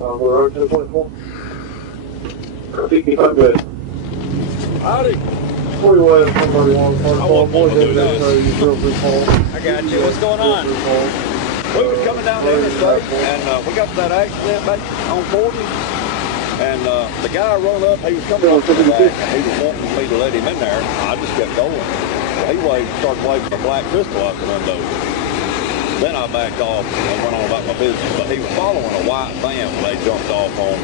We're 24. 55 good. Howdy. 40 West, 131, I won't do that. I got you. What's going on? We was coming down the interstate, and we got to that accident back on 40. And the guy run up, he was coming up to the back, and he was wanting me to let him in there. I just kept going. He started waving a black pistol out the window. Then I backed off and went on about my business. But he was following a white van when they jumped off on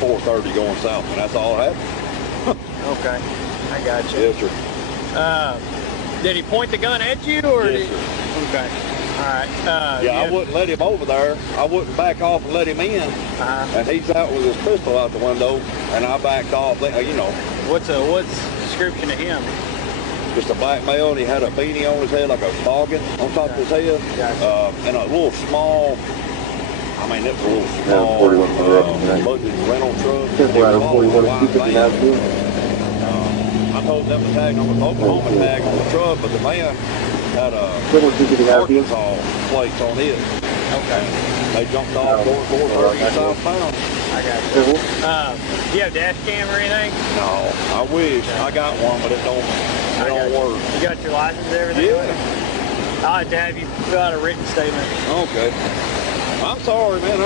430 going south, and that's all that happened. Okay, I got you. Yes, sir. Did he point the gun at you, or yes, sir. Okay. All right. Yeah, I wouldn't let him over there. I wouldn't back off and let him in. And he's out with his pistol out the window, and I backed off. You know. What's the description of him? Just a black male, and he had a beanie on his head, like a boggin on top of his head, and a little small. I mean, it's a little small luggage rental truck. I told them to tag on the Oklahoma tag on the truck, but the man had a Arkansas plates on it. Okay. They jumped off going 430 southbound. I got you. Do you have dash cam or anything? No, I wish. I got one, but it don't work. You got your license and everything? Yeah. I'll have to have you fill out a written statement. Okay. I'm sorry, man.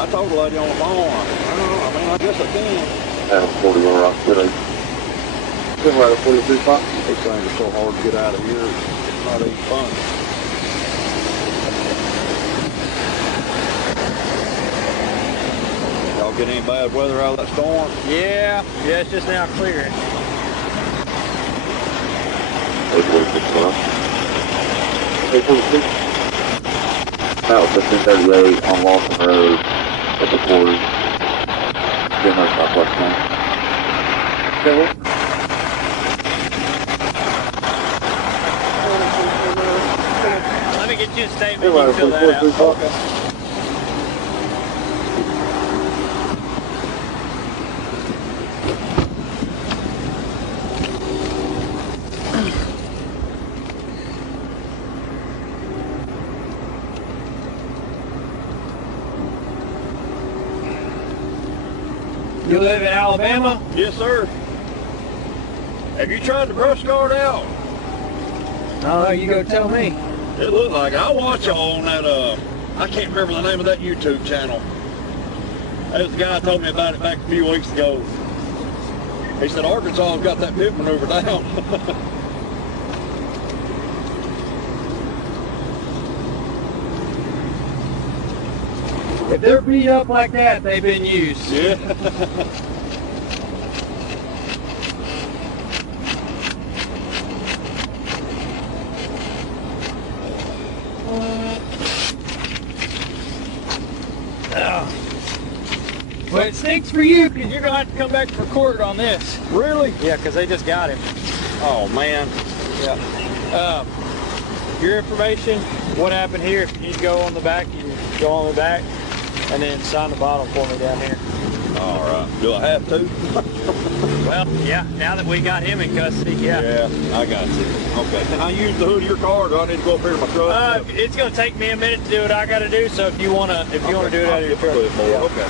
I told the lady on the phone. I guess I can. Adam 41 Rock City. Been right at 43 spot. These things are so hard to get out of here. It's not even fun. Y'all get any bad weather out of that storm? Yeah, it's just now clearing. 846 spot. 846. That was 1538 on Lawson Road at the quarters. General Southwest Main. Let me get you a statement. You can fill that out. Okay. You live in Alabama? Yes, sir. Have you tried the brush guard out? Oh, you go tell me. It looked like I watch y'all on that, I can't remember the name of that YouTube channel. That was the guy who told me about it back a few weeks ago. He said Arkansas has got that pit maneuver down. If they're beat up like that, they've been used. Yeah. But it stinks for you because you're going to have to come back for court on this. Really? Yeah, because they just got him. Oh, man. Yeah. Your information, what happened here, if you need to go on the back, you can go on the back and then sign the bottom for me down here. All right. Do I have to? Well, yeah, now that we got him in custody, yeah. Yeah, I got you. Okay. Can I use the hood of your car, or do I need to go up here to my truck? It's going to take me a minute to do what I got to do, so if you want to do it out of your truck. Yeah. Okay.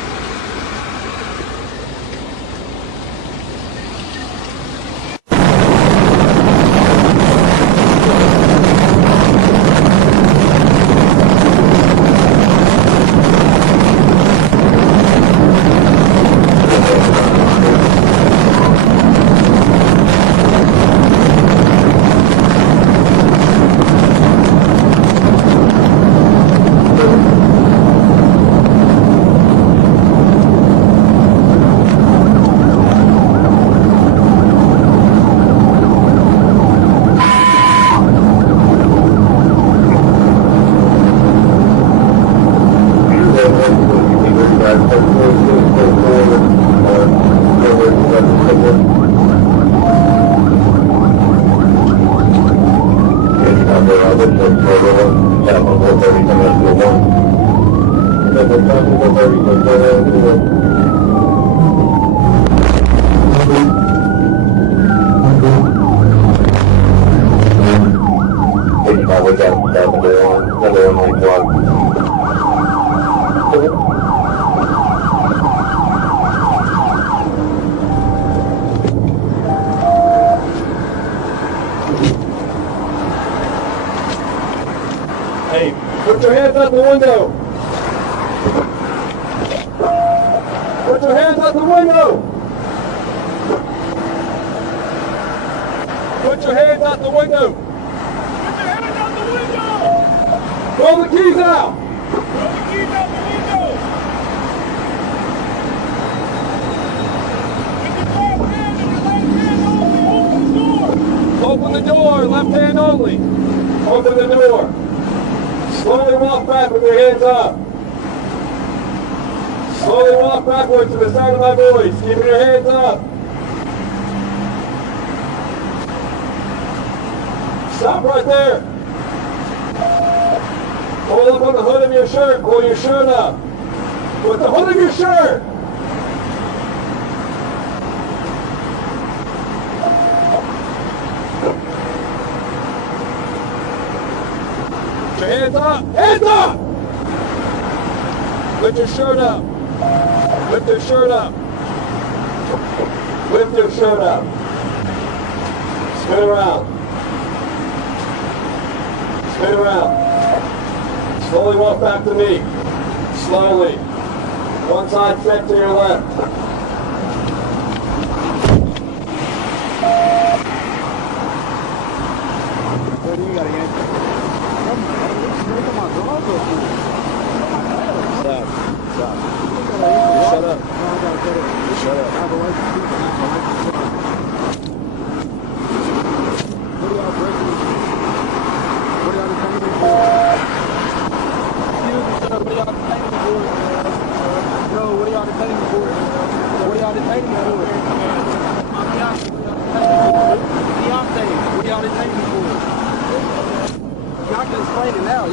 Put your hands out the window. Put your hands out the window. Put your hands out the window. Put your hands out the window! Throw the keys out. Throw the keys out the window! With your left hand and your left hand only, open the door! Open the door, left hand only. Open the door. Slowly walk back with your hands up. Slowly walk backwards to the sound of my voice, keeping your hands up. Stop right there. Pull up on the hood of your shirt. Pull your shirt up. With the hood of your shirt. Put your hands up. Hands up. Lift your shirt up. Lift your shirt up. Lift your shirt up. Spin around. Spin around. Slowly walk back to me. Slowly. One side step to your left. What do you got again? Come on, Stop. Stop. Shut up. Shut up. What are y'all breaking? What are y'all detaining for? Excuse me, sir. What are y'all detaining for? No, what are y'all detaining for? What are y'all detaining for? I'm Beyonce. What are y'all detaining for? Y'all can explain it now.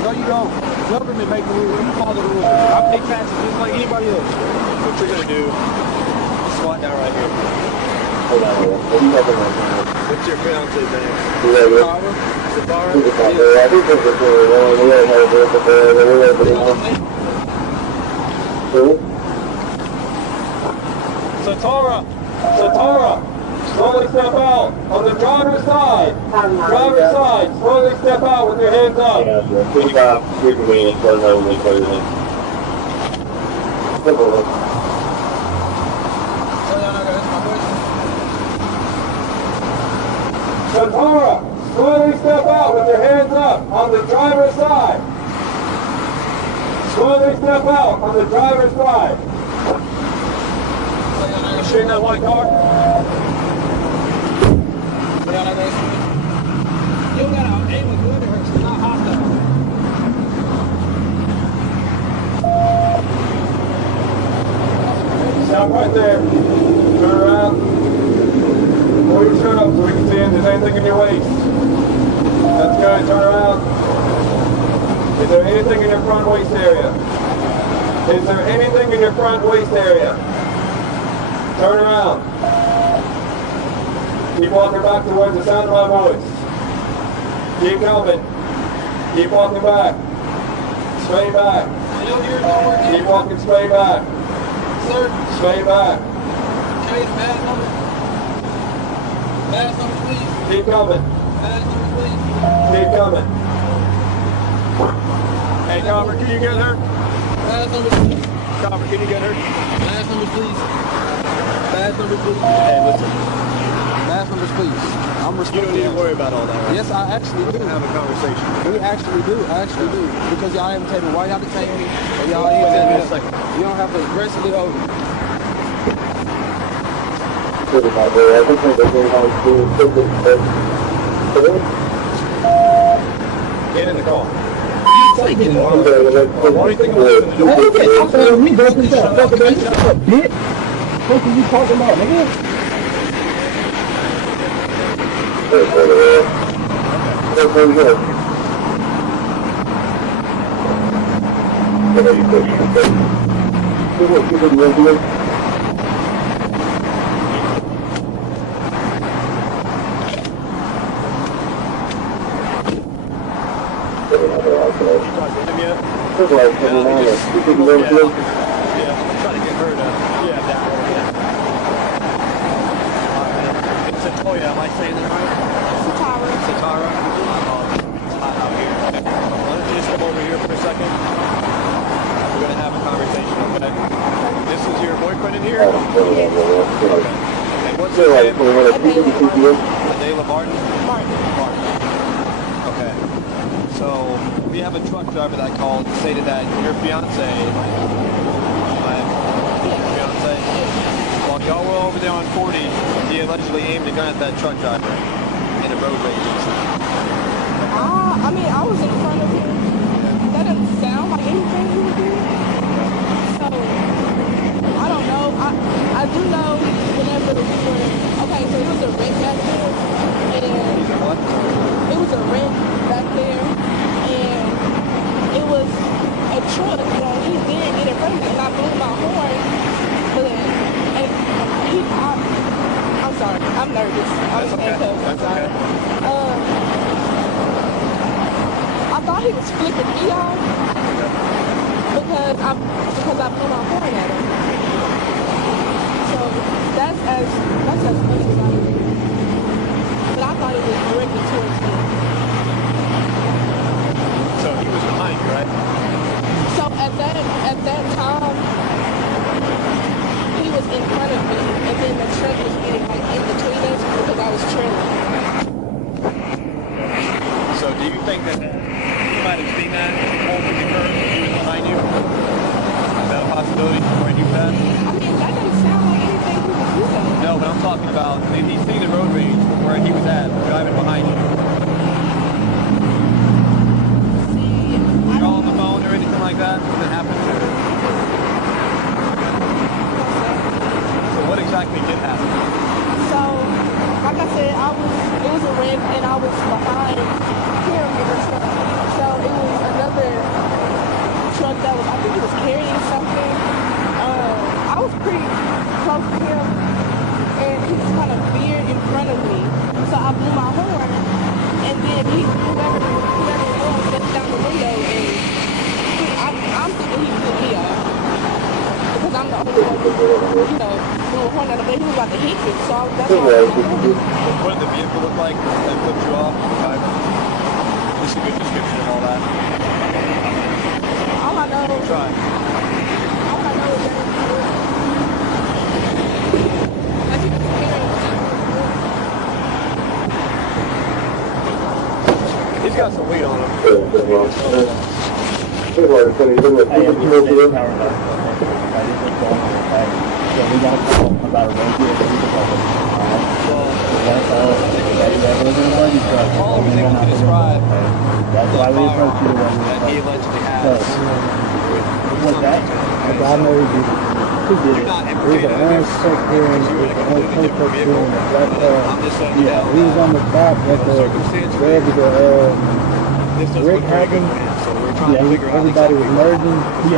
No, you don't. Government make the rules. You follow the rules. I pay taxes just like anybody else. What you're gonna do, squat down right here. Hold on. What are you talking about? What's your fiance's name? Power. Satara? I think that's the one. We had a bit before. Who? Satara. Slowly step out on the driver's side. Driver's side. Slowly step out with your hands up. Keep up. Keep me. Satara, slowly step out with your hands up on the driver's side. Slowly step out on the driver's side. You sure that white car? You gotta aim it good, it hurts. It's not hot though. Stop right there. Turn around. Pull your shirt up so we can see if there's anything in your waist. That's good. Turn around. Is there anything in your front waist area? Is there anything in your front waist area? Turn around. Keep walking back towards the sound of my voice. Keep coming. Keep walking back. Straight back. Keep walking straight back. Sir, Straight back. can I get a badge number? Badge number, please. Keep coming. Badge number, please. Keep coming. Hey, Calvert, can you get her? Badge number, please. Calvert, can you get her? Badge number, please. Badge number, please. Hey, listen. Badge numbers, please. I'm You don't need to worry about all that, right? Yes, I actually do. Have a conversation. We actually do. I actually do. Because y'all ain't tell me why y'all detain me. And y'all Wait ain't a tell me. second. You don't have to aggressively hold me. Get in the car. Why do you think I'm listening to Bitch, what are you talking about, nigga? Am I saying that right? Satara. It's hot out here. second. We're going to have a conversation, okay? This is your boyfriend in here? Okay. And what's his name? Adela Martin? Martin. Okay. So, we have a truck driver that called and stated that your fiance, while y'all were over there on 40, he allegedly aimed a gun at that truck driver in a road rage incident. I mean, I was in front of him. That doesn't sound like anything he would do. So, I don't know. I do know whenever we were, okay, so it was a wreck back there. And it was a wreck back there. And it was a truck, you know, he didn't get in front of me. And I blew my horn. But, I'm sorry, I'm nervous. I'm sorry. I thought he was flipping me off because I blew my horn at him. So that's as much as I did. But I thought it was directed towards me. So he was behind you, right? So at that time, he was in front of me, and then the truck was getting like in between us because I was trailing. So do you think that you might have seen that before the curve? He was behind you? Is that a possibility where you passed? I mean, that doesn't sound like anything he would do though. No, but I'm talking about if he's seen the road rage where he was at, driving behind you. See, Were you all on the phone or anything like that? Did it happen? So what exactly did happen? So, like I said, it was a wreck and I was behind him in the truck. So it was another truck that was, I think he was carrying something. I was pretty close to him and he just kind of veered in front of me. So I blew my horn and then whoever it was stepped down the window and I'm thinking he blew me off. Because I'm the only one who, you know, blew a horn at him, but he was about to hit me. So that's why I was What did the vehicle look like that flipped you off? Just a good description of all that. all I know is Try. that I think it's scary. He's got some weight on him. We got a call about a radio. All was able to describe That's why we approached you. that he allegedly has. What's that? I know he did it. There's an orange truck here and there's an orange tow truck here and a black car. Yeah, he was on the top at wherever the Rick happened. Yeah, everybody was merging. He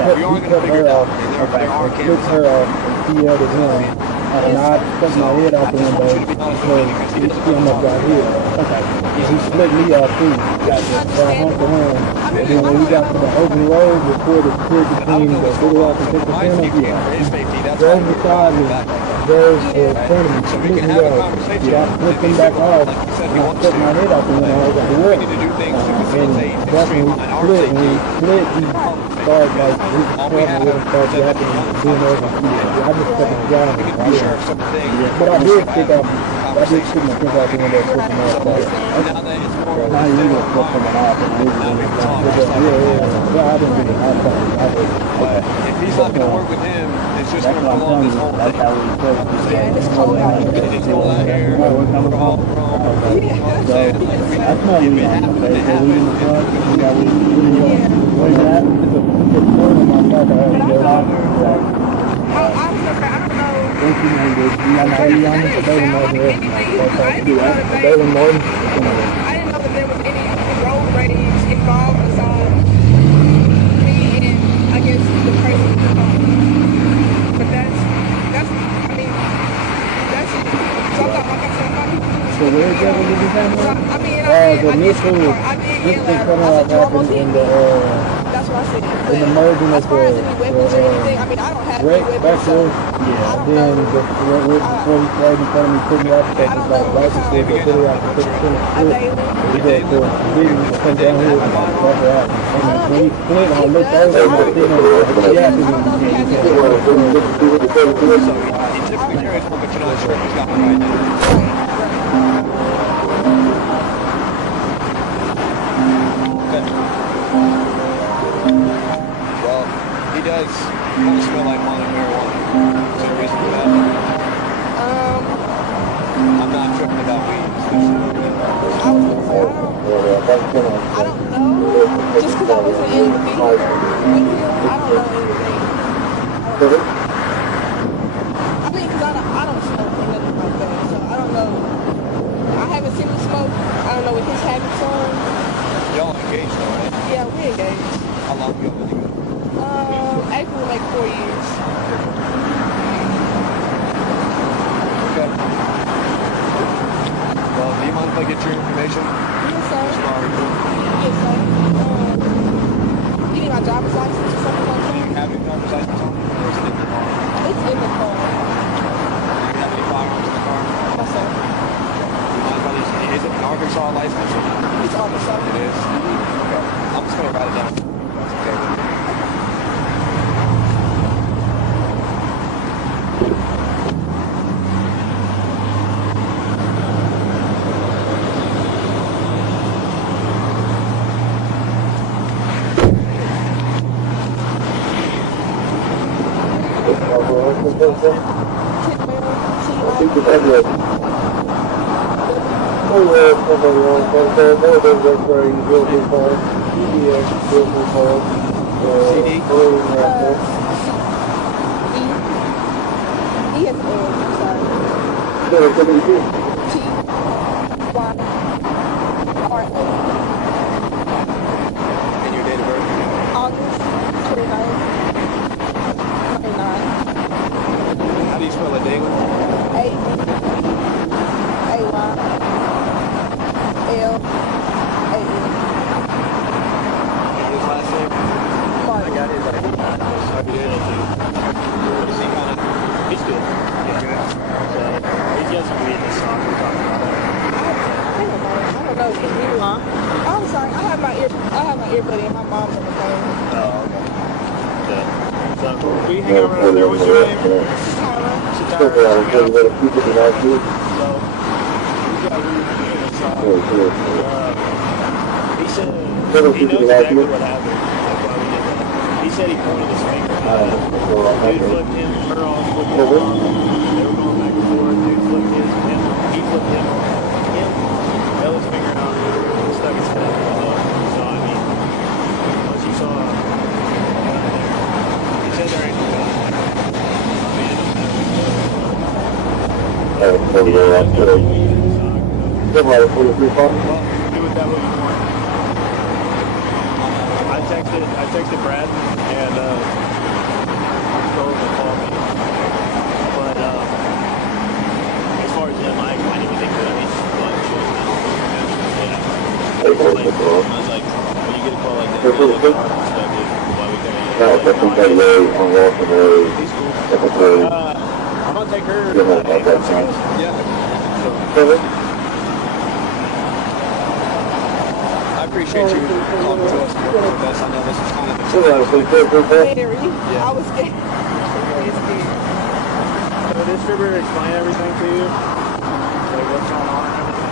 cut her off. Okay, so he flipped her off and he yelled at him. And I stuck my head out the window because he almost got hit. Okay. And he split me off too. So I honked to him. And then when we got to the open road before the clear between the Little Rock and Texas Center, yeah, drove beside me, drove in front of me, split me off. Yeah, I flipped him back off. And I stuck my head out the window. I was like, what? And that's when we split. When we split, he started like, he was talking with him, started yapping and doing everything. I just stuck his driving. But I did stick my things out the window and flip him off. So now you need to flip someone off and leave it in the front. Yeah, I didn't do it. If he's not going to work with him, it's just going to prolong this whole thing. That's how we feel. Yeah, it's cold out here. It's cold out here. We're all wrong. That's not even okay. So we in the front, we got where's that? It's pouring on my car. I don't know. Thank you, man. You got my ID on it? The David Martin. The David Martin. I didn't know that there was any road rage involved besides me and I guess the person involved. But that's I mean, that's something like I said. So where exactly did this happen? I mean, I did yell at him. This is coming up happened in the That's what I said. In the merging As of far as any weapons or anything, I mean, I don't have any wreck weapons, back so there. I don't Then know. before he right in front of me, put me out the I don't know license how- plate, but put it out the A daily. we go for we come down here and walk out. And when he split, I looked over and I seen him. She had to I don't know if he has any So he typically carries one, but you're not sure if he's got one right now. Okay. Well, he does kind of smell like marijuana. Is there a reason for that? I'm not tripping about weed. I was gonna say, I don't know. Just because I wasn't in the vehicle with him, I don't know anything. I mean, because I don't smoke or nothing like that, so I don't know. I haven't seen him smoke. I don't know what his habits are. Y'all engaged though, right? Yeah, we engaged. How long ago did you go? April will make 4 years. Okay. Well, do you mind if I get your information? Yes, sir. Just while we're doing it. Yes, sir. You need my driver's license or something like Do you that? have your driver's license on you, or is it in the car? It's in the car. Do you have any firearms in the car? Yes, sir. Do you mind if I just, is it an Arkansas license or not? It's Arkansas. It is? Okay. I'm just going to write it down. That's okay with me. CD? E as in, sorry. T Y R A. And your date of birth? August 29th, 99. How do you spell it, David? A-D-A-Y-L-A-N. And his last name? Martin. I got his ID. I did. Is he kind of... He's good. Yeah. So he's got some weed in his sock. We're talking about that. I don't know if he's new. Huh? Oh, I'm sorry. I have my earbud in. My mom's on the phone. Oh, okay. Good. So will you hang out right over there? What's your name? Tyra. Satara. So we got weed in his sock. He said he knows exactly what happened. Like why we did that. He said he pointed his finger. Dude flipped him, her on, flipped him on. They were going back and forth. Dude flipped his, him, he flipped him on. Him held his finger out and stuck his head out. So I mean, once you saw a gun there, he said there ain't no gun there. I mean, it doesn't have to be. Well, do with that what you want. I texted Brad and told him to call me. But as far as him, I explained everything to him. He's like, I was like, when you get a call like that, you look at why we carry he's cool. I'm gonna take her. Yeah. So. I appreciate you talking to us and working with us. I know this is kind of Very. Yeah. I was scared. Very scared. So the distributor explain everything to you? Like what's going on and everything?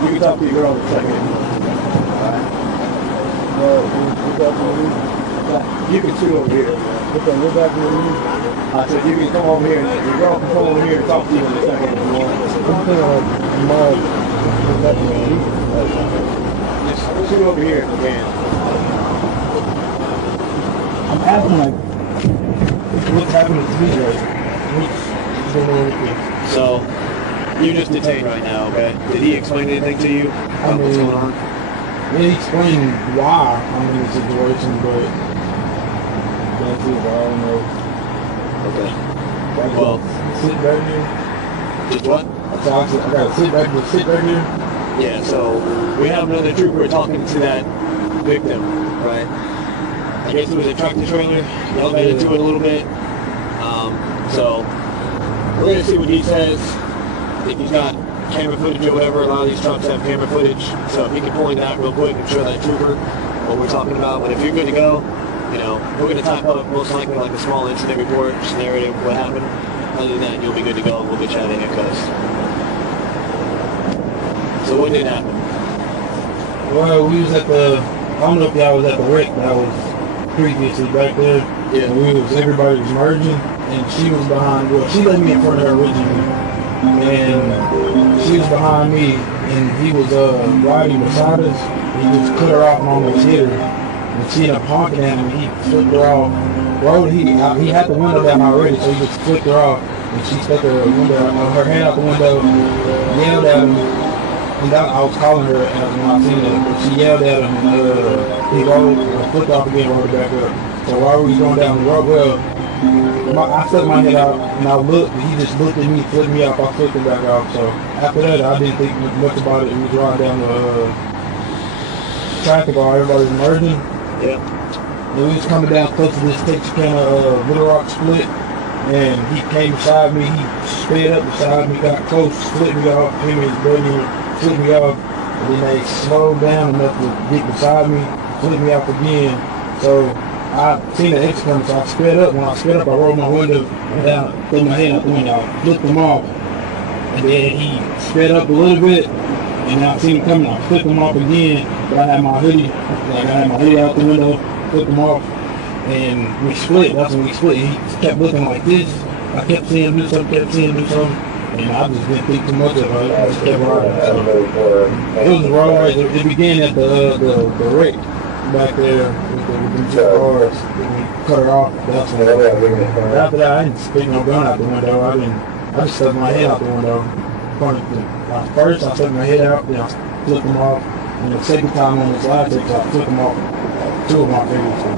You can talk to your girl in a second. You got You can shoot over here. Okay, what back do you need? I said you can come over here and your girl can come over here and talk to you in a second if you want. I'm saying like mud. What back do you need? Just shoot over here if you can. I'm asking like, what's happening to me, like, what's going on with this? So, you're just detained right now, okay? Did he explain anything to you about what's going on? He explained why I'm in this situation, but that's it. I don't know. Okay. Like, Well, sit back here. just what? I gotta sit back here. Yeah, so we have another trooper talking to that victim, right? I guess it was a tractor trailer, elevated to it a little bit. So we're gonna see what he says. If he's got camera footage or whatever, a lot of these trucks have camera footage. So if he can point that real quick and show that trooper what we're talking about. But if you're good to go, you know, we're gonna type up most likely like a small incident report, just narrative what happened. Other than that, you'll be good to go. We'll get you out of handcuffs. So what did happen? Well, we was at the, I don't know if y'all was at the wreck that was previously back there. Yeah. And everybody was merging, and she was behind, well, she let me in front of her originally. And she was behind me, and he was riding beside us. He just cut her off and almost hit her. And she ended up honking at him, he flipped her off. Well, he had the window down already, so he just flipped her off. And she stuck her hand out the window, yelled at him. And I was calling her when I seen her, but she yelled at him, and he flipped off again, rolled back up. So while we was going down the road, well, I stuck my head out, and I looked, and he just looked at me, flipped me off, I flipped him back off. So after that, I didn't think much about it. We was riding down the traffic while everybody was merging. Yeah. And we was coming down close to this Texarkana Little Rock split, and he came beside me, he sped up beside me, got close, flipped me off, him and his buddy flipped me off, and then they slowed down enough to get beside me, flipped me off again. So I seen the exit coming, so I sped up. When I sped up, I rolled my window down, threw my head out the window, flipped him off, and then he sped up a little bit, and I seen him coming, I flipped him off again, but I had my hoodie out the window, flipped him off, and we split. That's when we split. He kept looking like this. I kept seeing him do something, and I just didn't think too much of it. I just kept riding. So it was a road race. It began at the wreck back there with the two cars. We cut her off. That's when. After that, I didn't stick no gun out the window. I just stuck my head out the window. First, I stuck my head out, then I flipped them off. And the second time on this last trip, I flipped them off two of my fingers. So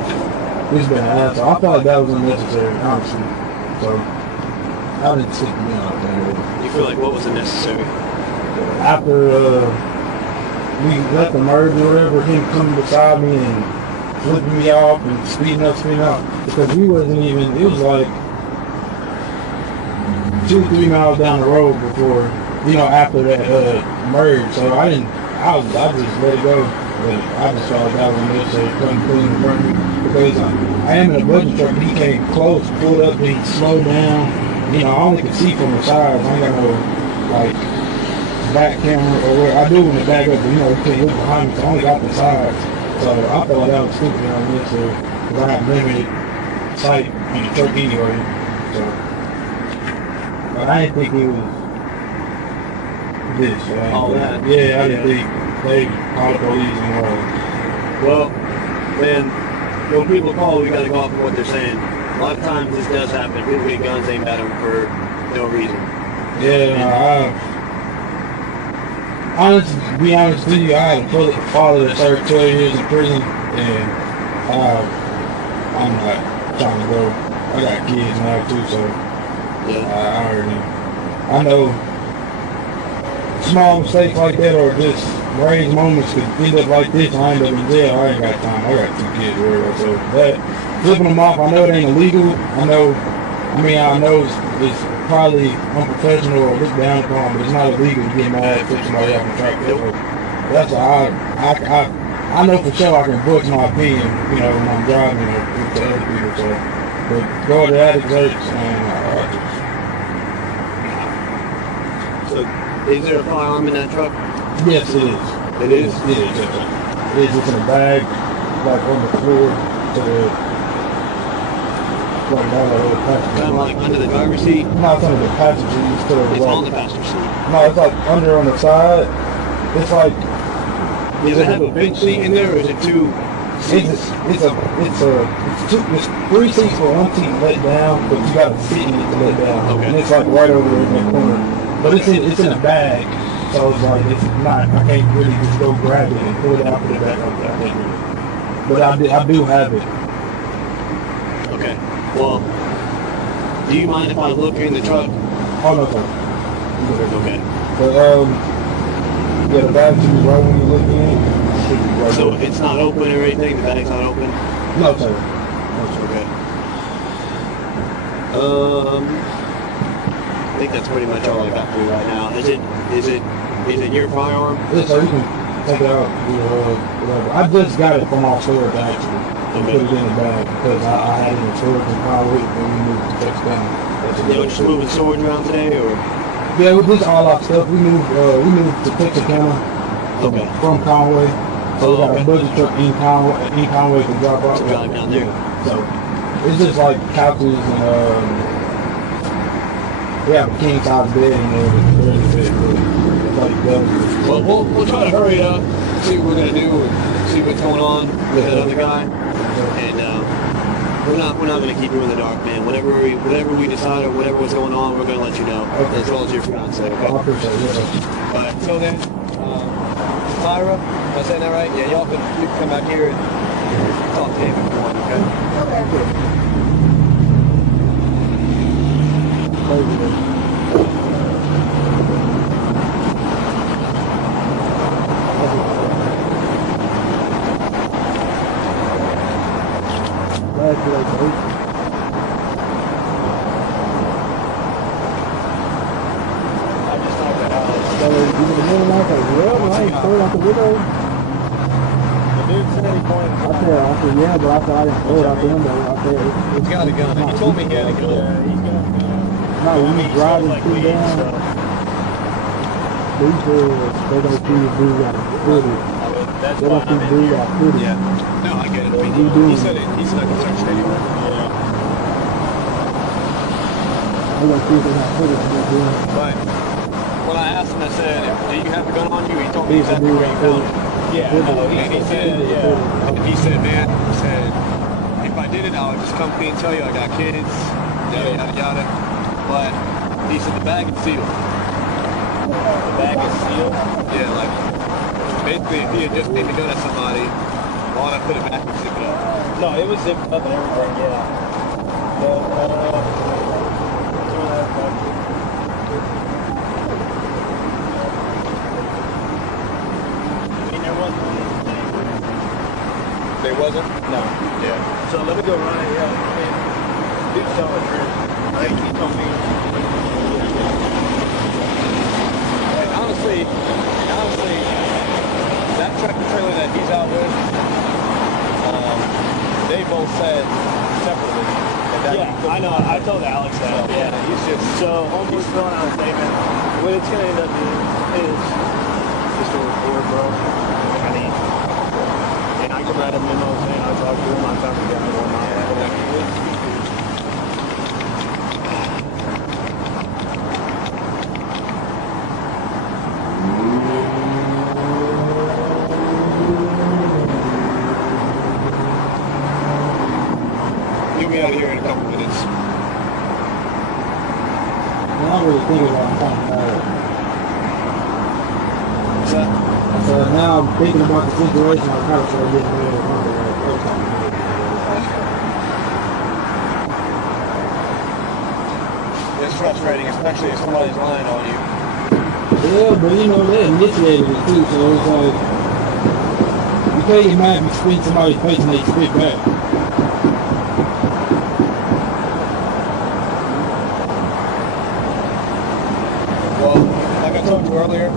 it's been an asshole. I felt like that was unnecessary, honestly. So I didn't stick the gun out there. You feel like what was unnecessary? After we left the merge or whatever, him coming beside me and flipping me off and speeding up, because we wasn't even, it was like 2-3 miles down the road before, after that merge. So I just let it go. But I just felt like that was unnecessary, pulling in front of me, because I am in a budget truck, but he came close, pulled up, and he slowed down. I only could see from the sides. I ain't got no, back camera or where I do when it back up, but you can't look behind me, so I only got the sides. So I thought that was stupid unnecessary, because I have limited sight in the truck anyway. So, but I didn't think it was this. All that? Yeah, I didn't think they called the police and all. Well, then, when people call, we gotta go off of what they're saying. A lot of times this does happen. People get guns aimed at them for no reason. Yeah, to be honest with you, I had a father that served 12 years in prison, and I'm not trying to go. I got kids now too, so yeah. I know small mistakes like that or just raised moments could end up like this. I end up in jail. I ain't got time. I got 2 kids to worry about. So that flipping them off, I know it ain't illegal. I know it's probably unprofessional or looked down upon, but it's not illegal to get mad, flip somebody off the track. So that's why I know for sure I can voice my opinion, when I'm driving or to other people. So, but go to that exerts and So, is there a firearm in that truck? yes, it is. It is? It is. It's in a bag, on the floor. to the Kind of like under the driver's seat? No, it's under the passenger seat instead of It's on the passenger seat. No, it's like under on the side. It's like. Does it have a bench seat in there, or is it two seats? It's three seats for one seat let down, but you got to sit in it to let down. Okay. And it's like right over there in that corner. But it's in a bag, so it's like it's not. I can't really just go grab it and pull it out, put it back up there. I can't do it. But I do have it. Okay. Well, do you mind if I look in the truck? Oh no, sir. Okay. But yeah, the bag should be right when you look in. Should be right So there. it's not open or anything? The bag's not open? No, sir. No, sir. Okay. I think that's pretty much all I got for you right now. Is it your firearm? Yes, sir. You can take it out. Whatever. I just got it from our storage actually. And put it in the bag because I had it in storage in Calvert when we moved to Touchdown. You know, just moving storage around today, or? Yeah, we did all our stuff. We moved to Texarkana from Conway. So we got a budget truck in Conway to drop off. Drive down there. So it's just like couches and we have a king size bed in there that's really big. It's like Well, we'll try to hurry up, see what we're gonna do, and see what's going on with that other guy. And we're not gonna keep you in the dark, man. Whatever we decide or whatever's going on, we're gonna let you know. Okay. As well as your fiance. Okay? I appreciate it. Yeah. All right. Until then, Tyra, am I saying that right? Yeah, you can come back here and talk to him if you want. Okay. Yeah, but I thought I didn't throw it out the window. He's got a gun. He told me he had a gun. Yeah, he's got No, when you driving through down, these they don't see the dude got footage. That's They why don't see I'm the in dude here. got footage. Yeah. No, I get it. I mean, he said it. He said it searched anyway. Yeah. I want to see if they got footage. But when I asked him, I said, "Do you have a gun on you?" He told me exactly where he found it. Yeah, no, And he said, man, he said, if I did it, I would just come clean and tell you I got kids, yada, yada, yada. But he said the bag is sealed. the bag is sealed. Yeah, like, basically if he had just taken a gun at somebody, why would I put it back and zip it up? No, it was zipped up and everything, yeah. There wasn't? No. Yeah. So let me go run it, yeah. Dude saw it first. I think he told me. And honestly, that tractor trailer that he's out with, they both said separately. Yeah, I know. I told Alex that. Yeah, he's just so homeboy's filling out a statement. What it's gonna end up doing is just a report, bro. I mean, and I can write a memo saying I talked to him, I talked to the guy, whatnot. You'll be out of here in a couple minutes. I'm not really thinking about something about it. What's that? So now I'm thinking about the situation. I'm kind of trying to get rid of something. It's frustrating, especially if somebody's lying on you. Yeah, but you know, they initiated it too, so it's like, you can't get mad if you spit in somebody's face and they spit back. Well, like I told you earlier,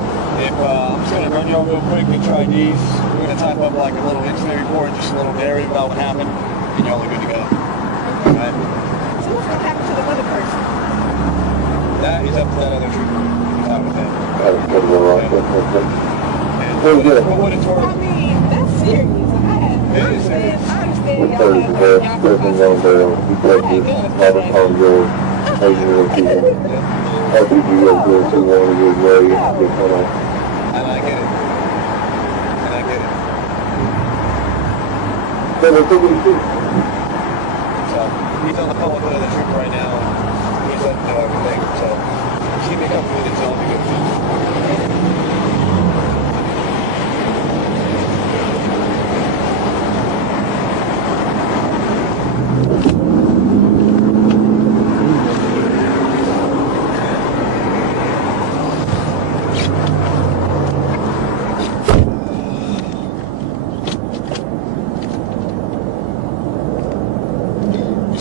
if I'm just going to run you over real quick and try these. We're going to type up like a little incident report, just a little narrative about what happened, and y'all are good to go. Alright? So what's gonna happen to the other person? That is up to that other trooper. You talk with them. And for what it's worth, I mean, that's serious. It is serious. I understand So he's on the phone with another trooper right now. He's letting know everything. So just give me a couple minutes and I'll be good.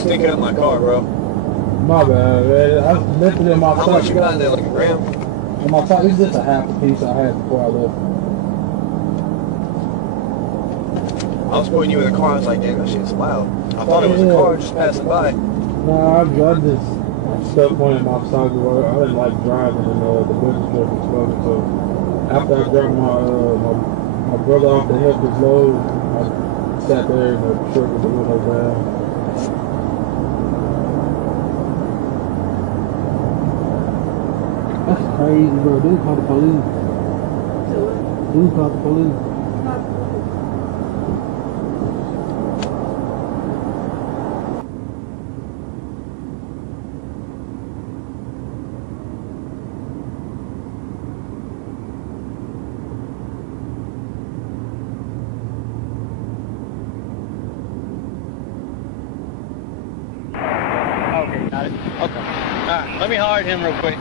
Sticking up my car, bro. My bad, man. I left it in my How much you got in there, like a gram? In my top, it's just a half a piece I had before I left. I was pointing you in the car, I was like, damn, that shit's loud. I thought it was a car just passing by. No, I just stuck one in my side of the road. I didn't like driving and the business truck was smoking, so after I dropped my brother off to help his load, I sat there and the truck with the window down. That's crazy, bro. Dude called the police. Dude called the police. Okay, got it. Okay. Alright, let me holler at him real quick.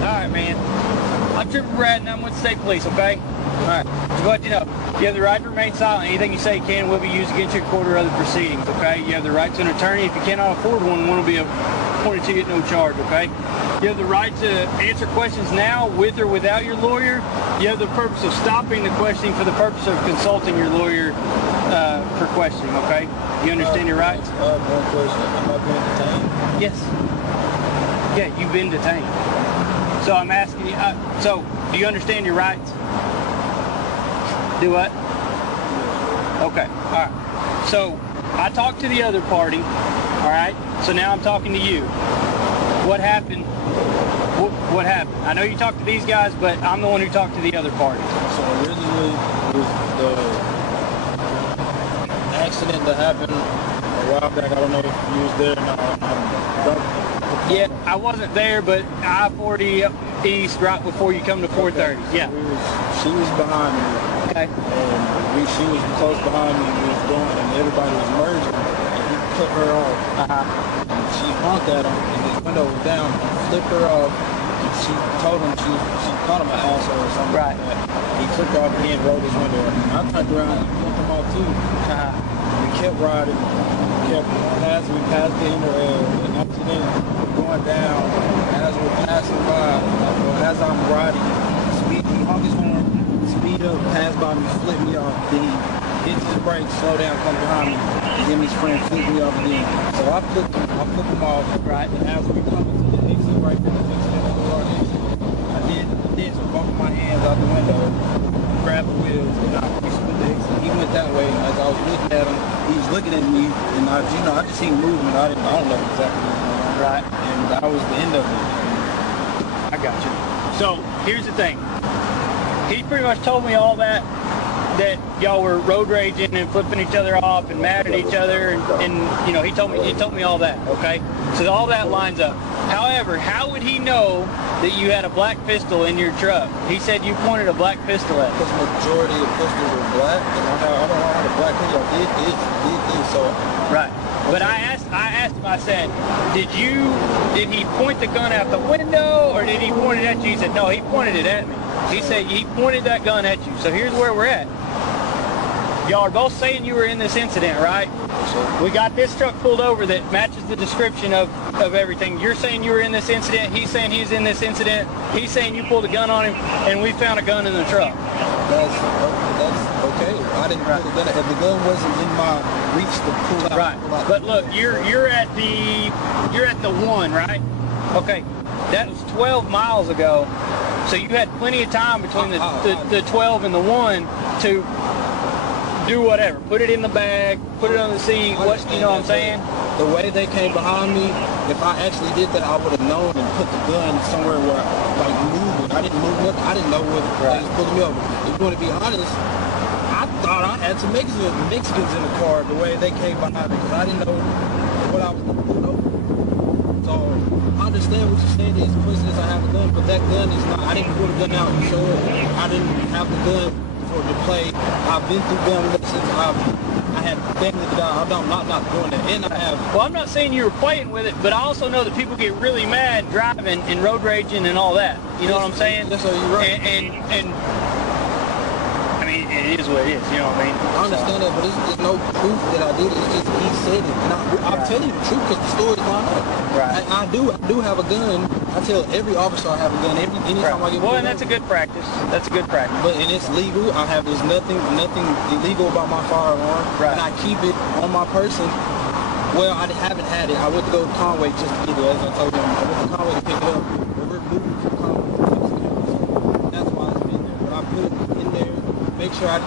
Alright, man. I'm Trooper Bratton. I'm with the state police, okay? Alright, just to let you know, you have the right to remain silent. Anything you say can will be used against you in court or other proceedings, okay? You have the right to an attorney. If you cannot afford one will be appointed to you at no charge, okay? You have the right to answer questions now with or without your lawyer. You have the purpose of stopping the questioning for the purpose of consulting your lawyer for questioning, okay? You understand your rights? One question. Am I being detained? Yes. Yeah, you've been detained. So I'm asking you, so do you understand your rights? Do what? Okay, all right. So I talked to the other party, all right? So now I'm talking to you. What happened? What happened? I know you talked to these guys, but I'm the one who talked to the other party. So originally, it was the accident that happened a while back. I don't know if you was there or not. Yeah, I wasn't there, but I-430 East right before you come to 430. Yeah. She was behind me. Okay. And she was close behind me. We was going, and everybody was merging. And he cut her off. And she honked at him, and his window was down. Flipped her off. And she told him she called him an asshole or something. Right. Like that. He flipped off and then rolled his window up. And I turned around and flipped him off too. We kept riding. We passed the accident going down. As we're passing by, as I'm riding, he honked his horn, speed up, pass by me, flip me off. Then he hits his brakes, slow down, come behind me, and then his friend flip me off again. So I flipped him off. Right. And as we come to the exit right there, the exit, I did so both my hands out the window, grabbed the wheels, and I split the exit. He went that way, and as I was looking at him, he was looking at me, and I just seen movement. I don't know exactly what was going on. Right. And that was the end of it. I got you. So here's the thing. He pretty much told me all that y'all were road raging and flipping each other off and mad at each other, and you know, he told me all that. Okay, so all that lines up. However, how would he know that you had a black pistol in your truck? He said you pointed a black pistol at him. Because the majority of pistols are black, and I don't know how the black pistol did this, so. Right. But I asked him, I said, did he point the gun out the window, or did he point it at you? He said, no, he pointed it at me. He said he pointed that gun at you. So here's where we're at. Y'all are both saying you were in this incident, right? We got this truck pulled over that matches the description of everything. You're saying you were in this incident. He's saying he's in this incident. He's saying you pulled a gun on him, and we found a gun in the truck. That's okay. I didn't pull the gun. If the gun wasn't in my reach to pull out. Right. But look, you're at the you're at the 1, right? Okay, that was 12 miles ago. So you had plenty of time between the 12 and the 1 to do whatever. Put it in the bag, put it on the seat. What, you know what I'm saying? The way they came behind me, if I actually did that, I would have known and put the gun somewhere where, like, moving. I didn't move nothing. I didn't know where they was pulling me over. If you want to be honest, I thought I had some Mexicans in the car the way they came behind me because I didn't know what I was going to pull over. So I understand what you're saying. It's coincidence I have a gun, but that gun is not. I didn't pull the gun out and show it. I didn't have the gun for the play. I've been through gun lessons. I had family that I'm not doing that. And I have. Well, I'm not saying you were playing with it, but I also know that people get really mad driving and road raging and all that. You know what I'm saying? That's what you're right. And I mean, it is what it is. You know what I mean? I understand that, but there's no proof that I did it. It's just he said it. And I'm telling you the truth because the story's lined up. Right. I do have a gun. I tell every officer I have a gun. Anytime I get and that's a good practice. That's a good practice. But and it's legal. There's nothing illegal about my firearm. Right. And I keep it on my person. Well, I haven't had it. I went to go to Conway just to get it, as I told you. I went to Conway to pick it up. But we're moving from Conway to Mexico. That's why it's been there. But I put it in there, make sure it's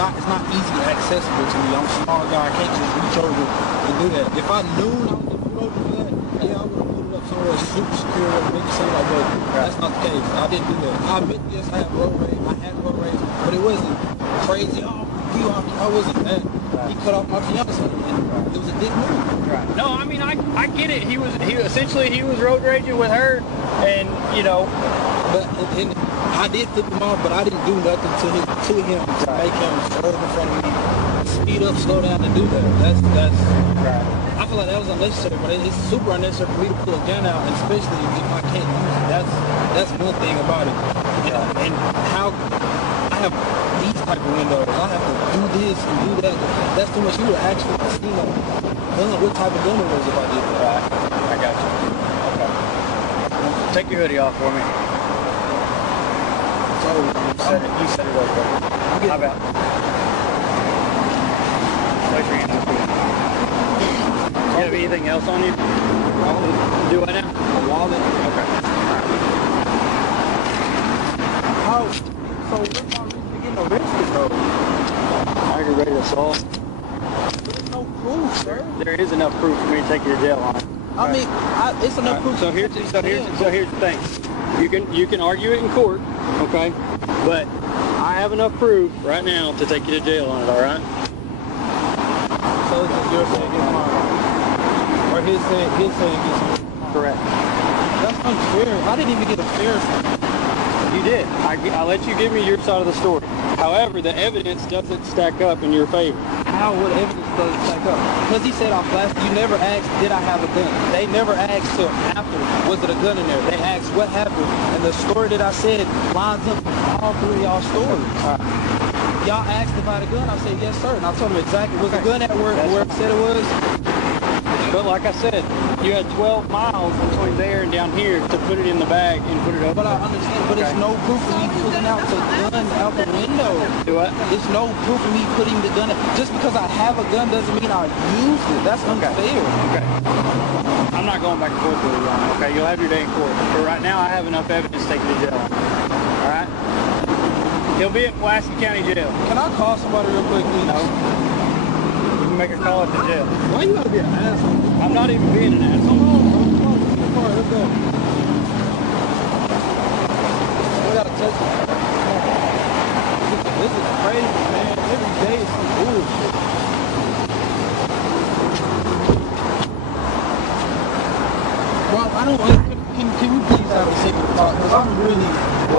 not easily accessible to me. I'm a small guy. I can't just reach over and do that. If I knew I was going to pull over for that, yeah, I would have pulled it up somewhere super secure and make it seem like that. That's not the case. I didn't do that. I admit, yes, I had road rage. But it wasn't crazy. I wasn't that. He cut off my fiance, and it was a dick move. Right. No, I mean, I get it. He was road raging with her, and you know. But and I did flip him off, but I didn't do nothing to him to make him swerve in front of me, speed up, slow down, and do that. That's right. I feel like that was unnecessary, but it's super unnecessary for me to pull a gun out, and especially if I can't use it. That's one thing about it. And how I have these type of windows, I have to do this and do that. That's too much. You would actually see what type of gun it was if I did that. Right. I got you. Okay. Take your hoodie off for me. So you said it over. How about? Place your hands up here. Do you have anything else on you? wallet. Do what now? A wallet. Okay. How? So what's my reason for getting arrested though? Aggravated assault. There's no proof, sir. There is enough proof for me to take you to jail on it. I mean, it's enough proof. So here's the thing. You can argue it in court, okay? But I have enough proof right now to take you to jail on it, all right? So it's your saying against mine, or his saying against yours. Correct. That's unfair. I didn't even get a fair thing. You did. I let you give me your side of the story. However, the evidence doesn't stack up in your favor. How would evidence doesn't stack up? Because he said I flashed. You never asked, did I have a gun? They never asked till after, was it a gun in there? They asked what happened. And the story that I said lines up with all three of y'all stories. Y'all asked if I had a gun. I said, yes, sir. And I told them exactly, was the gun at where it said it was? But like I said, you had 12 miles between there and down here to put it in the bag and put it over. But I understand, but it's no proof of me pulling out the gun out the window. Do what? It's no proof of me putting the gun out. Just because I have a gun doesn't mean I used it. That's unfair. Okay. I'm not going back and forth with you on it, okay? You'll have your day in court. But right now, I have enough evidence to take you to jail. All right? He'll be at Pulaski County Jail. Can I call somebody real quick, please? No. You can make a call at the jail. Why you gotta be an asshole? I'm not even being an asshole. Come on, bro. Come on, get in the car. Let's go. We gotta touch it. This is crazy, man. Every day is some bullshit. Well, I don't. Can we please have a second talk? Because I'm really a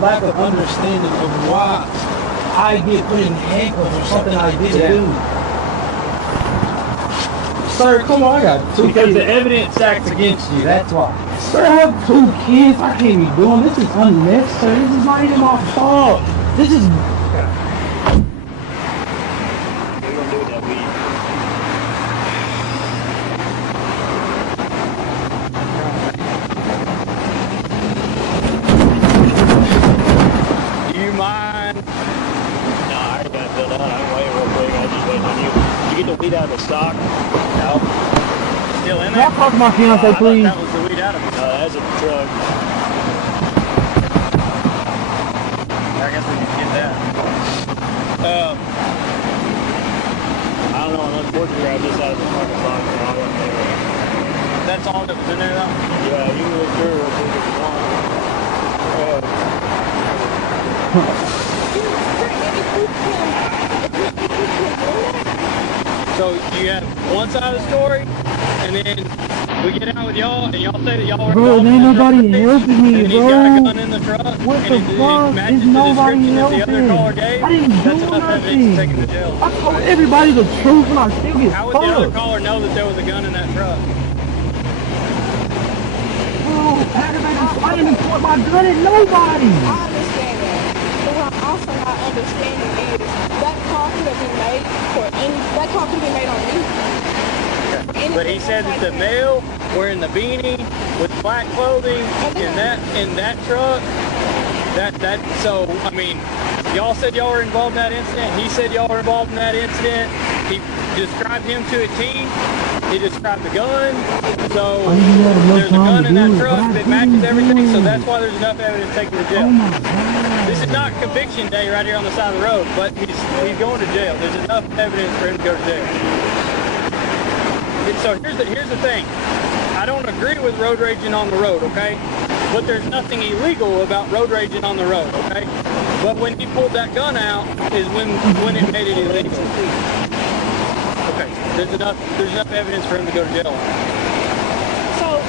lack of understanding of why I get put in handcuffs for something I didn't do. Sir, come on, I got 2 kids. Because the evidence acts against you, that's why. Sir, I have 2 kids. I can't be doing this. Is unnecessary. This is not even my fault. This is. We don't do that, Do you mind? No, I already got it filled out. I'm waiting real quick. I just waiting on you. You get the weed out of the stock? No. in there? Y'all talk to my fiance, please. That was the weed out of it. That's a drug. I guess we can get that. I don't know, unfortunately I just out of the fucking box. That's all that was in there though? Yeah, you can look through it if you want. So you have one side of the story, and then we get out with y'all, and y'all say that y'all were Bro, ain't nobody helping me, and bro. he's got a gun in the truck. What and the it fuck? matches Is nobody the description that the other helping? caller gave. I didn't That's do enough evidence to nothing. take him to jail. I told everybody the truth and I still get How would the other fucked. caller know that there was a gun in that truck? Bro, I didn't point my gun at nobody. I understand that. But what I'm also not understanding is that call could have been made for that call could have been made on me. But he said that the male wearing the beanie with black clothing in that truck, so I mean, y'all said y'all were involved in that incident. He said y'all were involved in that incident. He described him to a T. He described the gun. So there's a gun in that truck that matches everything. So that's why there's enough evidence to take him to jail. This is not conviction day right here on the side of the road, but he's going to jail. There's enough evidence for him to go to jail. So here's the thing. I don't agree with road raging on the road, okay? But there's nothing illegal about road raging on the road, okay? But when he pulled that gun out is when it made it illegal. Okay, there's enough evidence for him to go to jail. So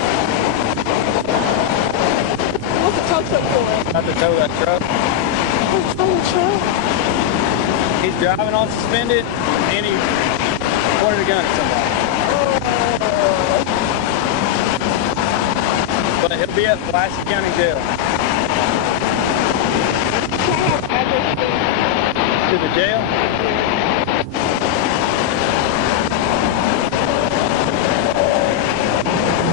what's the tow truck for? Not to tow that truck. What's the tow truck? He's driving on suspended and he pointed a gun at somebody. But he'll be at Pulaski County Jail. Can I have address, please? To the jail?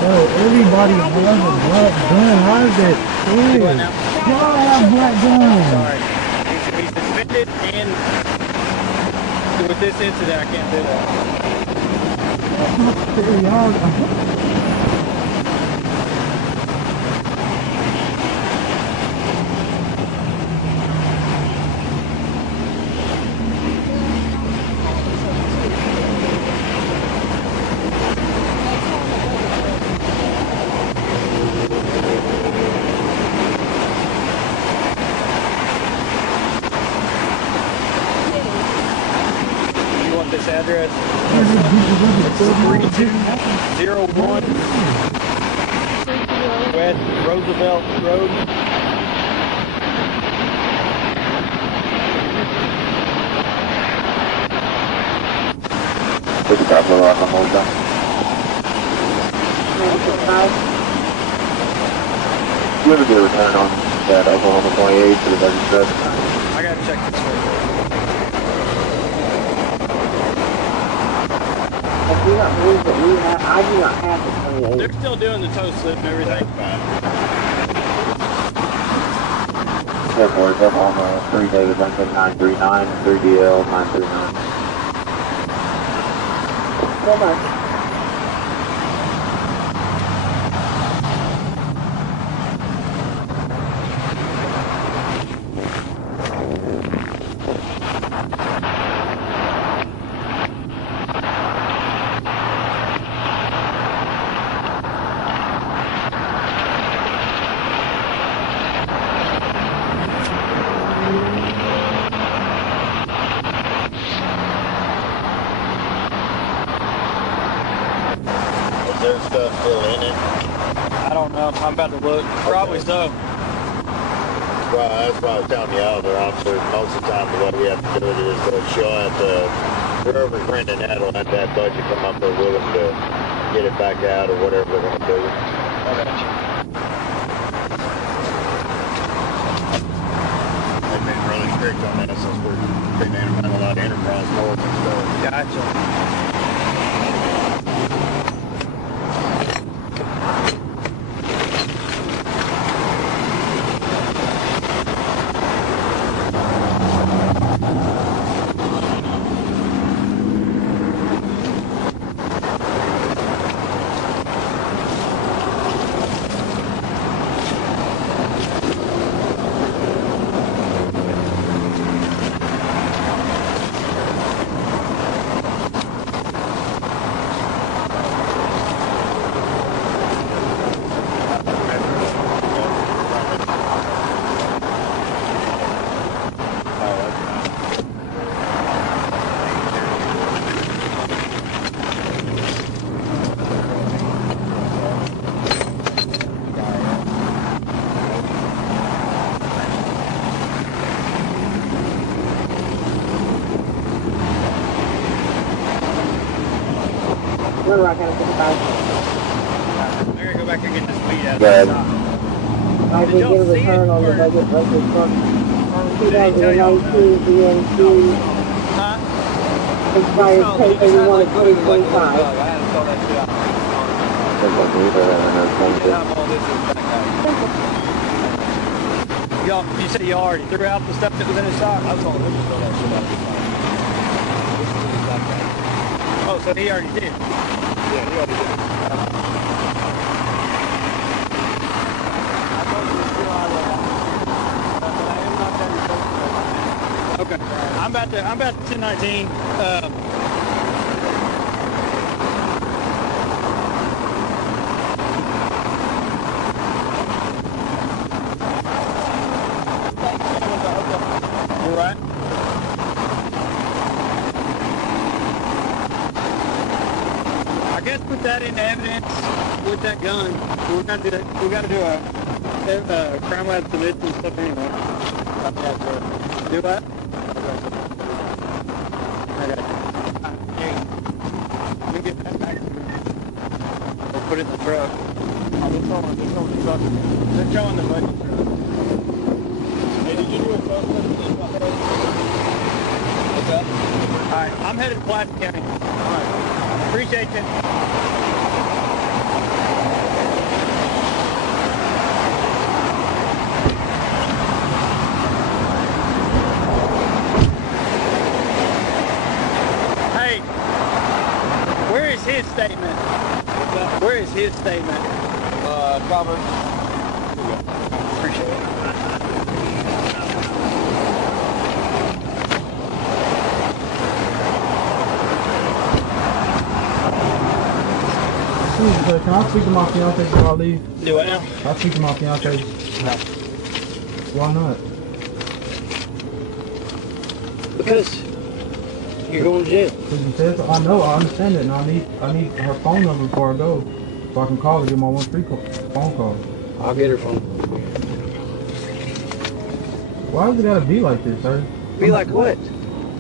No, everybody has a black gun. How is that fair? What now? Y'all have black guns. Sorry. He's suspended and with this incident I can't do that. That's not fair, y'all. This address. It's 3201 West Roosevelt Road. Take a top of the rock on hold down. You ever get a return on that Oklahoma 28 to the registered? I gotta check this one. I do not believe that I do not have the 28. They're still doing the toe slip and everything. Airport, Oklahoma 3 David Lincoln 939, 3DL 939. So much. Their stuff still in it. I don't know. I'm about to look. Probably so. Well, that's why I was telling the other officers, most of the time the way we have to do it is she'll have to, whoever's renting that will have that budget come up there with them to get it back out or whatever they're going to do. They've been really strict on that since we've been in a lot of enterprise north and stuff. Gotcha. Little Rock County 55. I gotta go back and get this weed out of Yeah. the shop. I did get a return on the budget from 2019 DNC Huh? expired 10/31 of 2025. I had to throw that shit out. Y'all, you said you already threw out the stuff that was in his sock? I told him to throw that shit out. Oh, so he already did. Yeah, he already did. Okay. I'm about to 1019. You're right. I guess put that into evidence with that gun. We got to do a crime lab submission and stuff anyway. Do what? I got it. Let me get that back. We'll put it in the truck. Oh, they're showing the truck. They're showing the budget truck. Hey, did you do a truck? What's that? All right, I'm headed to Platte County. All right. Appreciate you. His statement. Where is his statement? Calvert. Appreciate it. Can I speak to my fiance before I leave? Do it now. I'll speak to my fiance. No. Why not? Because you're going to jail. Because you said so. I know, I understand it, and I need her phone number before I go, so I can call her, get my 1-3 phone call. I'll get her phone. Why does it gotta be like this, sir? Be like what?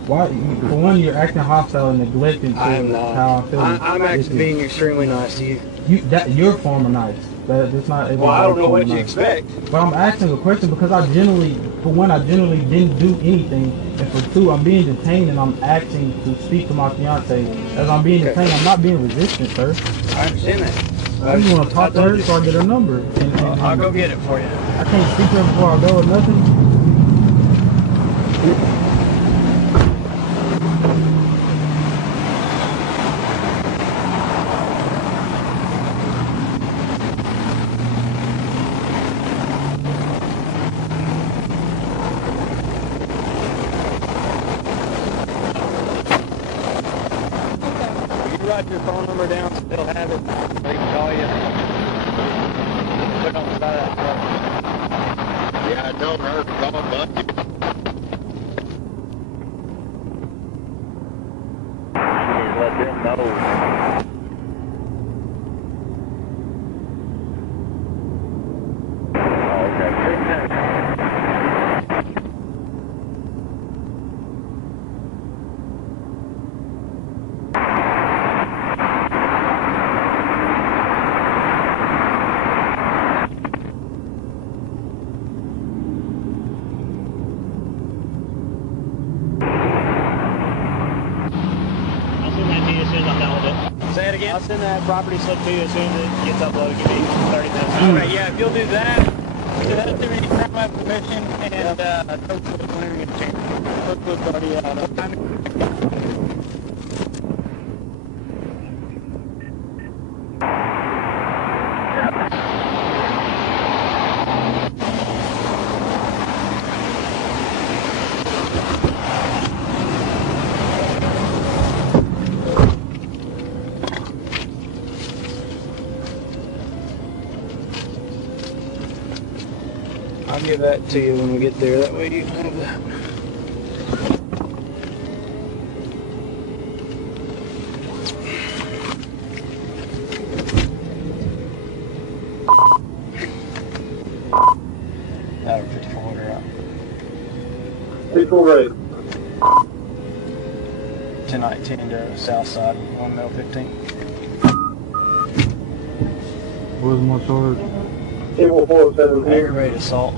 Why? For one, you're acting hostile and neglecting I am not. how I feel. I'm actually being extremely nice to you. Your form of nice. That's not. Well, I don't know what you expect. But I'm asking a question because I generally didn't do anything, and for two, I'm being detained and I'm asking to speak to my fiance. As I'm being detained, I'm not being resistant, sir. I understand that. I just want to talk to her so I get her number. And I'll go get it for you. I can't speak to her before I go or nothing. Write your phone number down so they'll have it. They can call you. Put it on the side of that truck. Yeah, I told her to call Bucky. Let them know. Say it again? I'll send that property slip to you as soon as it gets uploaded. Give me 30 minutes. Okay, yeah, if you'll do that, do that through any crime application and Toastwood whenever you get a chance. Toastwood's already out. I'll give that to you when we get there. That way you can have that. Out of 54 order out. People ready. 1019 to south side, 1 mil 15. What was my charge? Table 407. Aggravated assault.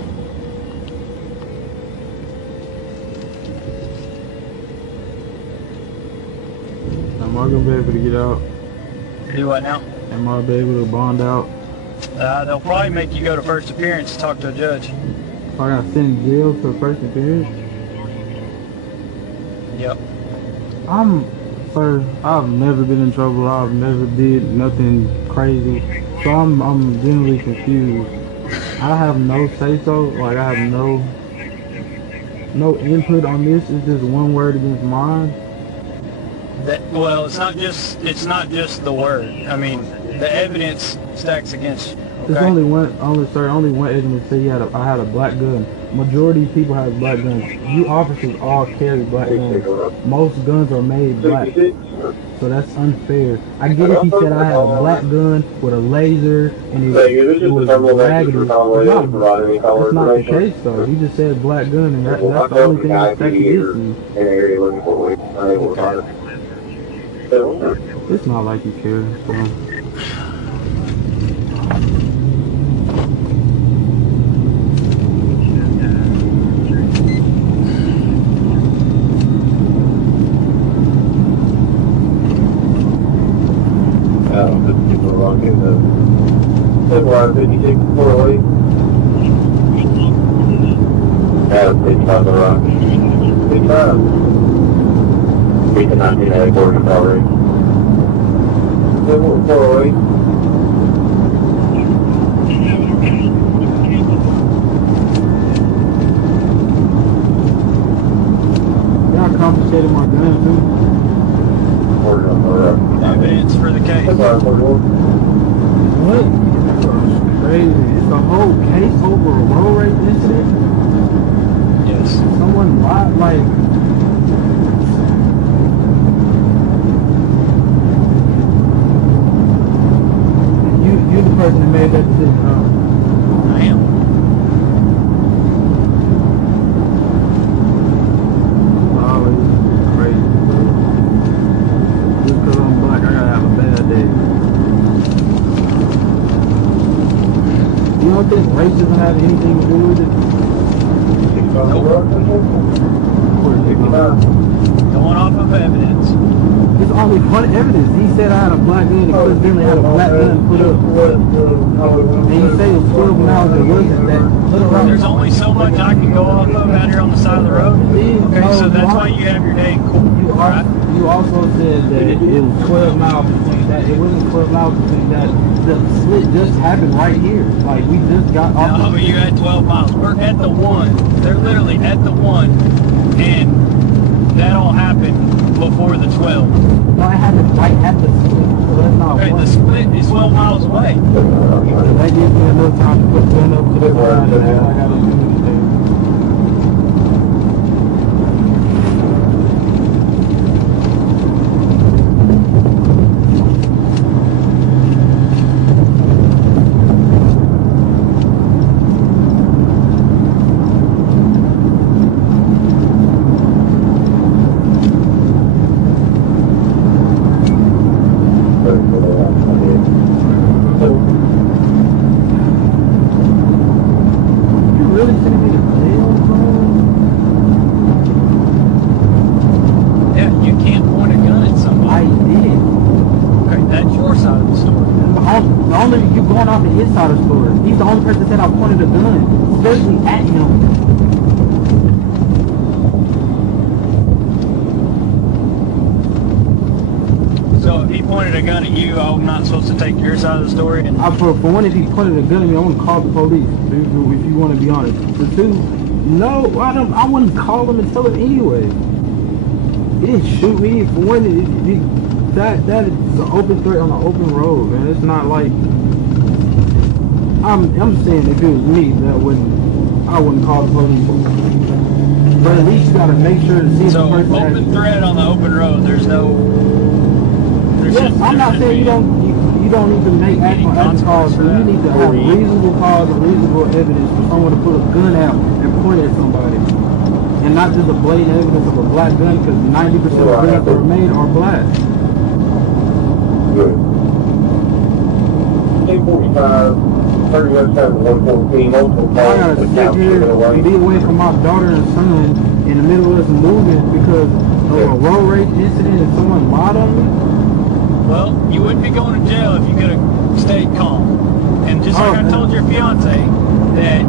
Am I gonna be able to get out? Do what now? Am I be able to bond out? They'll probably make you go to first appearance to talk to a judge. I got sent in jail for first appearance? Yep. Sir, I've never been in trouble. I've never did nothing crazy. So I'm generally confused. I have no say-so. Like, I have no input on this. It's just one word against mine. Well, it's not just the word. I mean, the evidence stacks against you. Okay? There's only one evidence say I had a black gun. Majority of people have black guns. You officers all carry black guns. Most guns are made black. So that's unfair. I get if he said I had a black gun with a laser and it was raggedy. That's not the case though. He just said black gun and that's the only thing that stacks against me. It's not like you care. So. In the Silverado 56 408. Adam 55 the rock. 55. Beat the 1984 recovery. Silverado 408. Yeah, I confiscated my gun too. Evidence for the case. What? Crazy. It's a whole case over a road rage incident? Yes. Someone lied, like... You're the person that made that decision, huh? I am. Oh, it's crazy. Just because I'm black, I gotta have a bad day. You don't think racism has anything to do with it? Going off of evidence. There's only one evidence. He said I had a black gun and coincidentally had a black gun put up. And you say it was 12 miles it wasn't that. There's only so much I can go off of out here on the side of the road. Okay, so that's why you have your day in court. You also said that it was 12 miles between that. It wasn't 12 miles between that. The split just happened right here. Like, we just got off. No, but you had 12 miles. We're at the one. They're literally at the one. And that all happened before the 12. No, it happened right at the split. So that's not okay, one. the split is 12 miles away. That gives me enough time to put the gun up to the ground and I gotta do anything. His side of the story. He's the only person that said I pointed a gun, especially at him. So if he pointed a gun at you, I'm not supposed to take your side of the story? And For one, if he pointed a gun at me, I wouldn't call the police, if you want to be honest. For two, no, I wouldn't call him and tell him anyway. He didn't shoot me. For one, that is an open threat on an open road, man. It's not like... I'm saying if it was me, I wouldn't call the police. But at least you gotta make sure to see so the person. So open threat on the open road, there's no... Yes, I'm not saying you don't need to make actual calls, but you need to have reasonable cause and reasonable evidence for someone to put a gun out and point at somebody. And not just a blatant evidence of a black gun, because 90% of guns that are made are black. Good. 245, 30 west side of 114, multiple I calls. gotta sit here and be away from my daughter and son in the middle of us moving because of a road rage incident and someone lied on me? Well, you wouldn't be going to jail if you could have stayed calm. And just like I told your fiance, that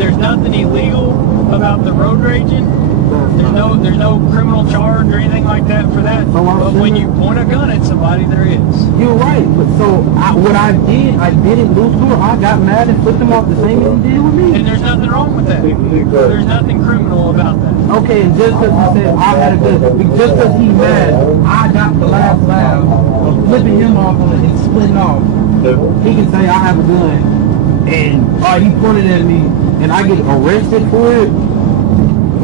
there's nothing illegal about the road raging. There's no criminal charge or anything like that for that. But when you point a gun at somebody, there is. You're right. But so what I didn't lose to her. I got mad and flipped him off the same as he did with me. And there's nothing wrong with that. There's nothing criminal about that. Okay, and just because he said I had a gun, just because he's mad, I got the last laugh of flipping him off on it and splitting off. He can say I have a gun, and he pointed at me, and I get arrested for it.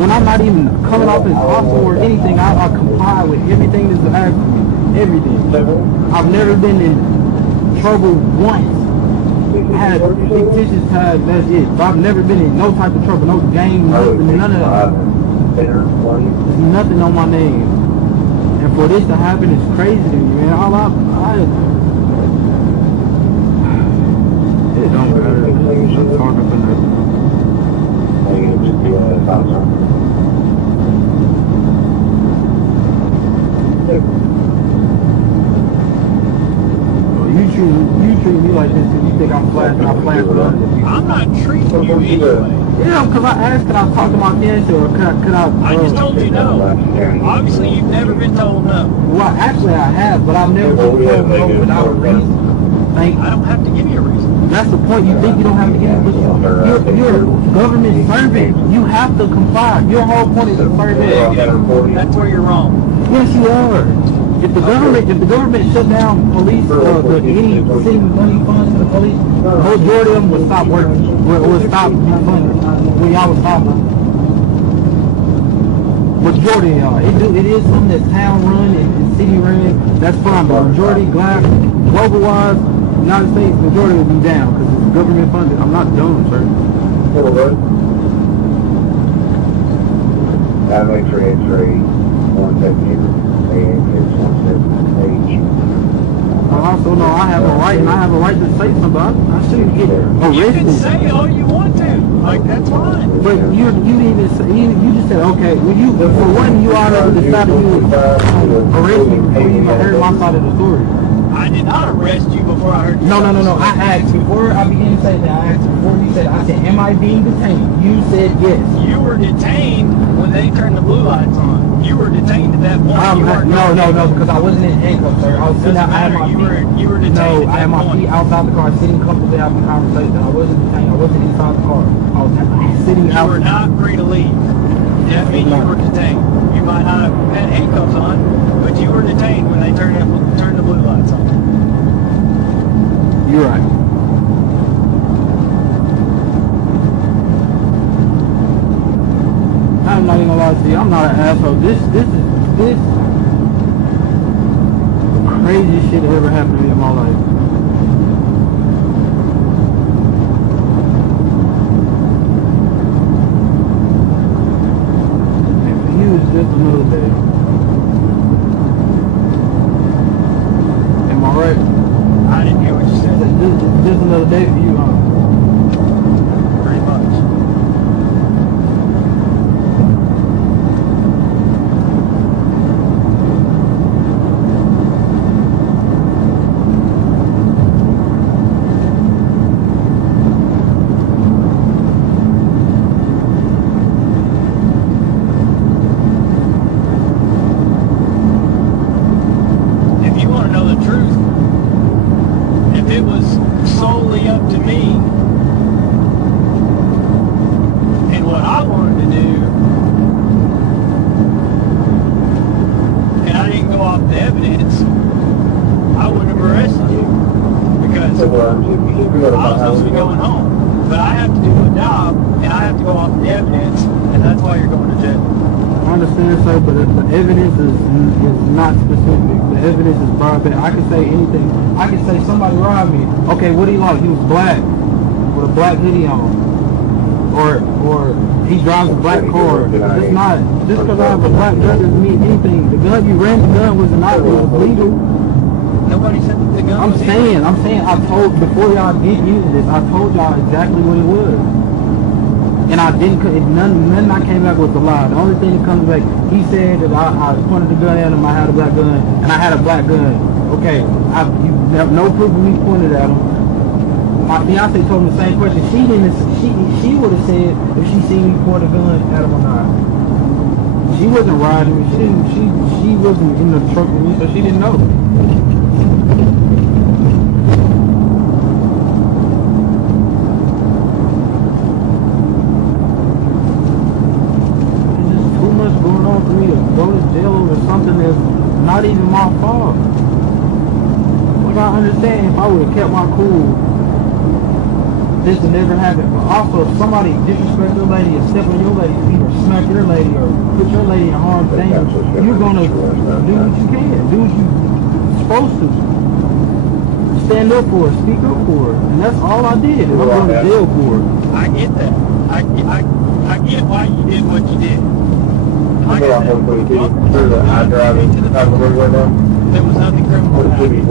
When I'm not even coming off as hostile or anything, I comply with everything that's asked of me. Everything. I've never been in trouble once. I had fictitious ties, that's it. But I've never been in no type of trouble, no gang, nothing, none of that. There's nothing on my name. And for this to happen is crazy to me, man. It don't matter. I'm talking for nothing. You treat me like this because you think I'm flashing. I'm flashing. I'm not treating you anyway. Yeah, because I asked, could I talk to my fiance or could I... I just told you no. Obviously, you've never been told no. Well, actually I have, but I've never been told no without a reason. I don't have to give you a reason. That's the point. You think you don't have to give it, but you're a government servant. You have to comply. Your whole point is to serve it. That's where you're wrong. Yes, you are. If the government shut down police, any city money funds to the police, the majority of them would stop working. Would stop funding when y'all was stopping. Majority of y'all. It is something that's town run and city run. That's fine, but majority global wise, United States, majority will be down because it's government funded. I'm not dumb, sir. That X-ray 178. I also know I have a right, and I have a right to say something. I shouldn't get arrested. You can say all you want to. Like, that's fine. But you didn't say, you just said, okay, well, for one, you already decided you would arrest me before you even heard my side of the story. I did not arrest you before I heard you. No. I asked, before I began to say that, I asked before you said, I said, am I being detained? You said yes. You were detained when they turned the blue lights on. You were detained at that point. No, because I wasn't in handcuffs, sir. I was sitting out, I had my feet. You were detained at that point. I had my feet outside the car, sitting comfortably having a conversation. I wasn't detained. I wasn't inside the car. I was sitting out. You were not free to leave. That means you were detained. You might not have had handcuffs on, but you were detained when they turned the blue lights on. You're right. I'm not even gonna lie to you, I'm not an asshole. This craziest shit that ever happened to me in my life. And for you, it's just another day. Am I right? I didn't hear what you said. It's just another day for you, huh? Pretty much. I can say anything. I can say somebody robbed me. Okay, what he lost? He was black with a black hoodie on, or he drives a black car. It's not just because I have a black gun doesn't mean anything. The gun you ran, the gun was not legal. Nobody said that the gun I'm was saying, I told, before y'all did use this, I told y'all exactly what it was. And I didn't, none I came back with a lie. The only thing that comes back, he said that I pointed the gun at him, I had a black gun, and I had a black gun. Okay, you have no proof of me pointed at him. My fiance told me the same question. She would have said if she seen me point a gun at him or not. She wasn't riding me. She wasn't in the truck with me, so she didn't know. There's just too much going on for me to go to jail over something that's not even my fault. Like, I understand if I would have kept my cool, this would never happen. But also, if somebody disrespect your lady or step on your lady, either smack your lady or put your lady in harm's danger, you're gonna do what you can, do what you're supposed to. Stand up for it, speak up for it, and that's all I did. And I'm going to jail for it. I get that. I get why you did what you did. Like I said, there was nothing criminal about it.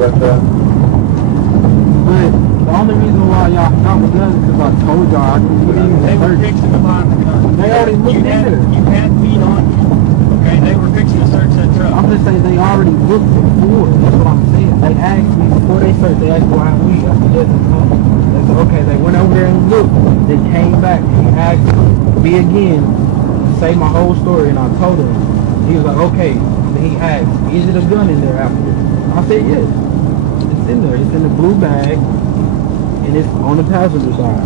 But the only reason why y'all found the gun is because I told y'all I didn't even They were fixing to find the gun. They already looked in there. You had feet on you. Okay, they were fixing to search that truck. I'm just saying they already looked before. That's what I'm saying. They asked me before they searched. They asked me why we. I said yes and no. They said okay. They went over there and looked. They came back. He asked me again to say my whole story, and I told him. He was like okay. Then he asked, is it a gun in there after this? I said yes. It's in there. It's in the blue bag. And it's on the passenger side.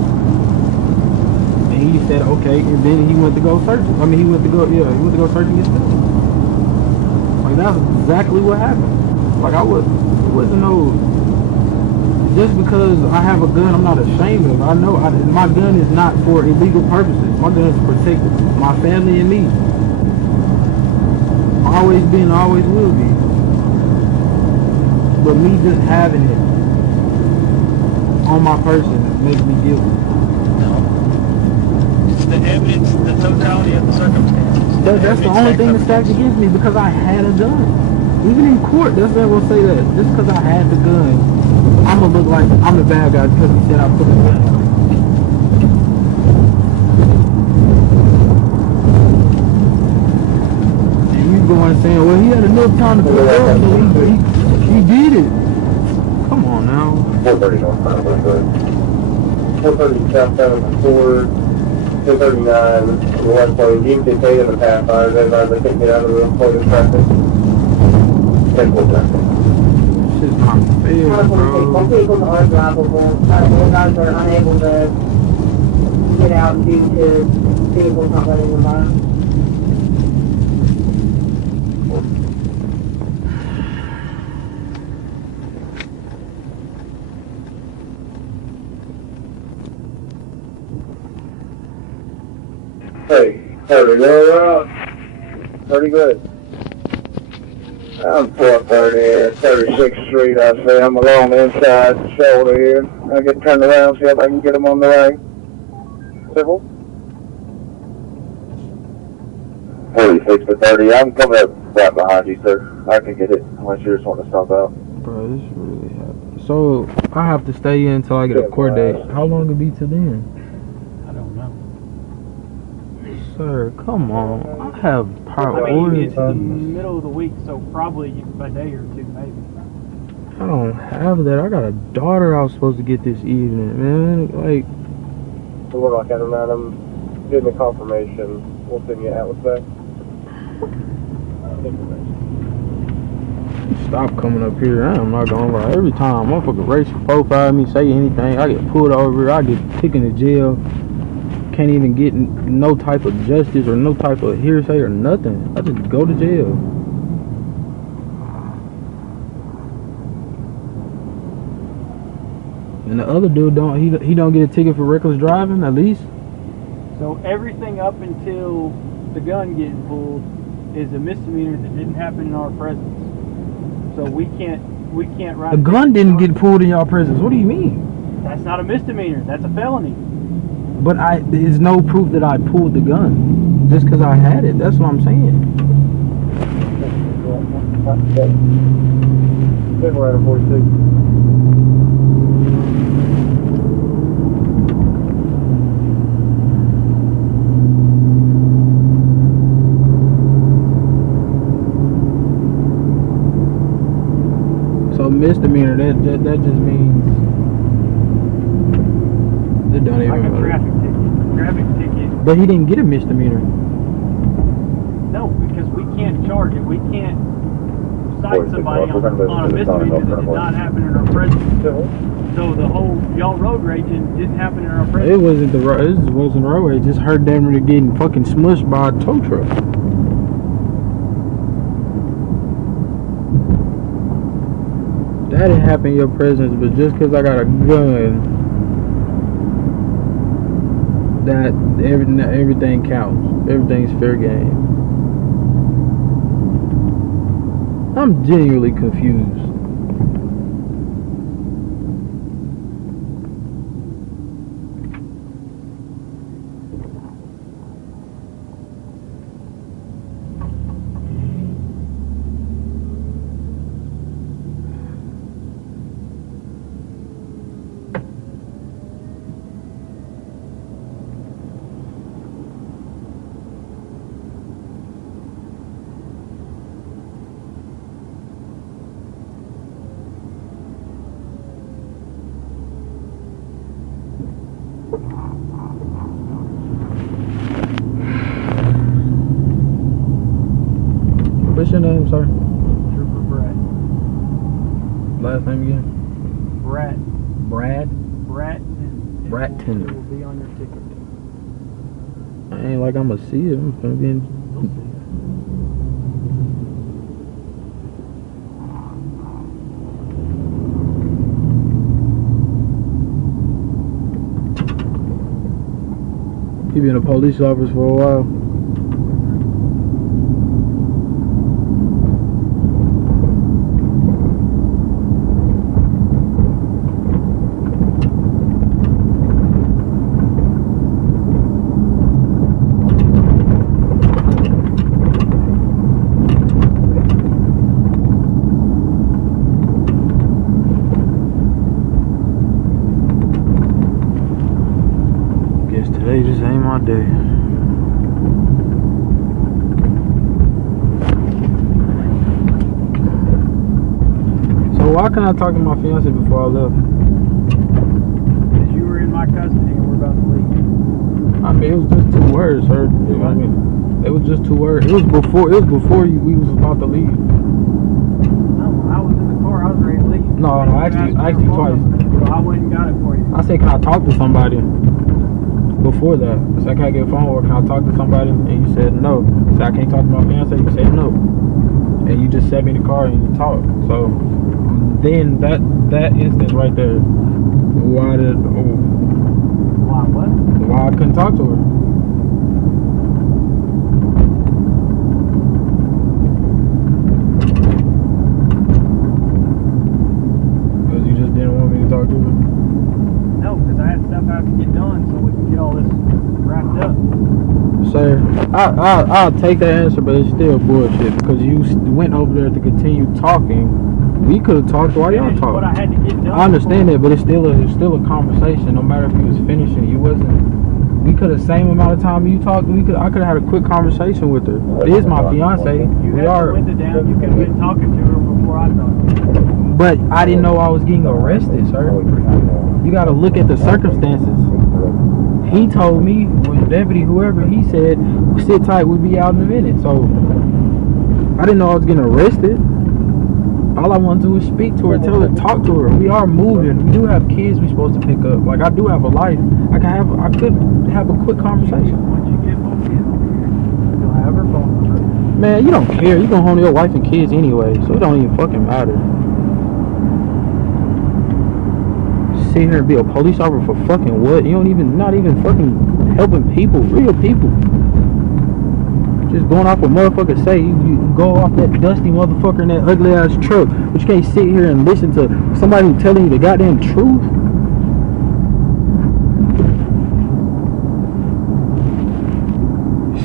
And he said, okay, and then he went to go search it. I mean, he went to go searching his stuff. Like, that's exactly what happened. Like, it wasn't no, just because I have a gun, I'm not ashamed of it. I know my gun is not for illegal purposes. My gun is to protect my family and me. Always been, always will be. But me just having it on my person makes me guilty. No. It's the evidence, the totality of the circumstances. That's the only thing that stacked against me, because I had a gun. Even in court, that's not gonna say that. Just because I had the gun, I'm gonna look like I'm the bad guy because he said I put the gun on. And you going saying, well, he had enough time to put it on, so he did it. Come on now. 430 northbound, 430 southbound, 439, the west lane, UTK and the pathfinders, everybody they couldn't get out of the employee traffic. 10-4 traffic. This is not fair, bro. Some people are drivable. Some guys are unable to get out due to vehicles not letting them by. Hey, 30, go pretty good. I'm 430, 36th Street, I say. I'm along the inside shoulder here. I get turned around, see if I can get them on the right. Civil? 46 to 30. I'm coming up right behind you, sir. I can get it unless you just want to stop out. Bro, this really happened. So, I have to stay in until I get a court date. How long will it be till then? Sir, come on. I have priorities. I mean, it's the middle of the week, so probably a day or two, maybe. I don't have that. I got a daughter I was supposed to get this evening, man. Like, So we're like, I don't know, I'm getting the confirmation. We'll send you out with that. stop coming up here. I'm not gonna lie. Every time motherfucker race profile me, say anything, I get pulled over, I get taken to jail. Can't even get no type of justice or no type of hearsay or nothing. I just go to jail. And the other dude he don't get a ticket for reckless driving at least. So everything up until the gun getting pulled is a misdemeanor that didn't happen in our presence. So we can't ride. The gun didn't get pulled in y'all presence. What do you mean? That's not a misdemeanor. That's a felony. But there's no proof that I pulled the gun just because I had it. That's what I'm saying. think we're at a 46. So misdemeanor, that just means it don't even like a matter. traffic ticket. But he didn't get a misdemeanor. No, because we can't charge it. We can't cite somebody on a misdemeanor that did not happen in our presence. So the whole y'all road raging didn't happen in our presence. It wasn't road rage. It just heard them getting fucking smushed by a tow truck. That didn't happen in your presence, but just because I got a gun, that everything counts. Everything's fair game. I'm genuinely confused. What's your name, sir? Trooper Brett. Last name again? Brett. Brad? Bratton. Bratton. It will be on your ticket. I ain't like I'm gonna see it. I'm gonna be in. You been a police officer for a while. Today just ain't my day. So why can't I talk to my fiance before I left? Because you were in my custody and we're about to leave. I mean, it was just 2 words, sir. I mean, it was just 2 words. It was before we was about to leave. No, I was in the car. I was ready to leave. No, I asked you twice. So I went and got it for you. I said, can I talk to somebody? Before that, I said, can I get a phone or can I talk to somebody? And you said no. I said, I can't talk to my fiance. You said no. And you just sat me in the car and you talked. So then that instance right there, why what? Why I couldn't talk to her? Because you just didn't want me to talk to her? No, because I had stuff I had to get done so we can get all this wrapped up. Sir, I'll take that answer, but it's still bullshit because you went over there to continue talking. We could have talked while y'all talking. What I had to get done. I understand that, but it's still a conversation. No matter if you was finishing, you wasn't. We could have same amount of time you talked. I could have had a quick conversation with her. It is my fiance. You had the window down. You could have been talking to her before I talked to her. But I didn't know I was getting arrested, sir. You got to look at the circumstances. He told me, with deputy, whoever, he said, sit tight, we'll be out in a minute. So I didn't know I was getting arrested. All I want to do is speak to her, tell her, talk to her. We are moving. We do have kids we're supposed to pick up. Like, I do have a life. I could have a quick conversation. Once you get both kids over here, you'll have her phone number. Man, you don't care. You gonna home your wife and kids anyway, so it don't even fucking matter. Sit here and be a police officer for fucking what? You not even fucking helping people, real people. Just going off what motherfuckers say. You go off that dusty motherfucker in that ugly ass truck, but you can't sit here and listen to somebody who's telling you the goddamn truth.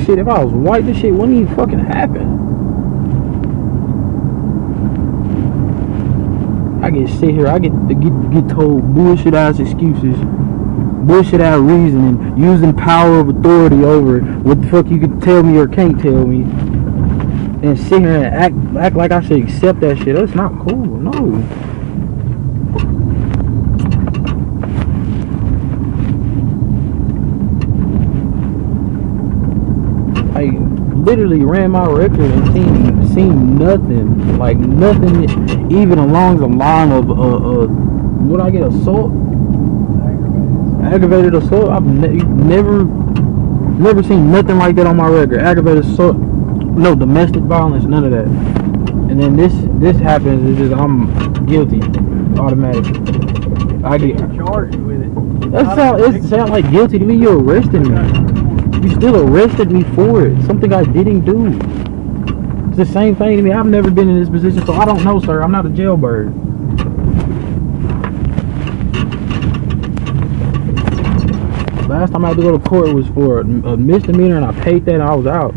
Shit, if I was white, this shit wouldn't even fucking happen. I get sit here, I get told bullshit ass excuses, bullshit ass reasoning, using power of authority over what the fuck you can tell me or can't tell me, and sit here and act like I should accept that shit. That's not cool. No. I literally ran my record and seen nothing, like nothing, even along the line of would I get assault? Aggravated assault. I've never seen nothing like that on my record. Aggravated assault, no domestic violence, none of that. And then this happens. It's just I'm guilty, automatically. I get charged with it. It sounds like guilty to me. You arrested me. You still arrested me for it. Something I didn't do. It's the same thing to me. I've never been in this position, so I don't know, sir. I'm not a jailbird. Last time I had to go to court was for a misdemeanor, and I paid that and I was out.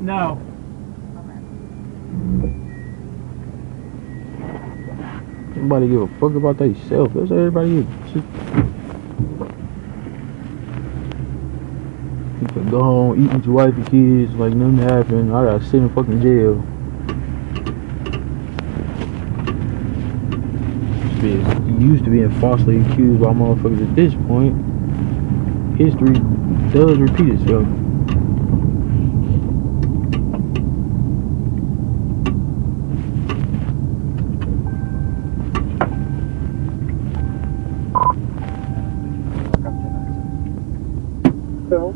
No. Nobody give a fuck about themselves. That's what everybody is. Just... You can go home, eat with your wife and kids like nothing happened. I gotta sit in fucking jail. Used to being falsely accused by motherfuckers. At this point, history does repeat itself. So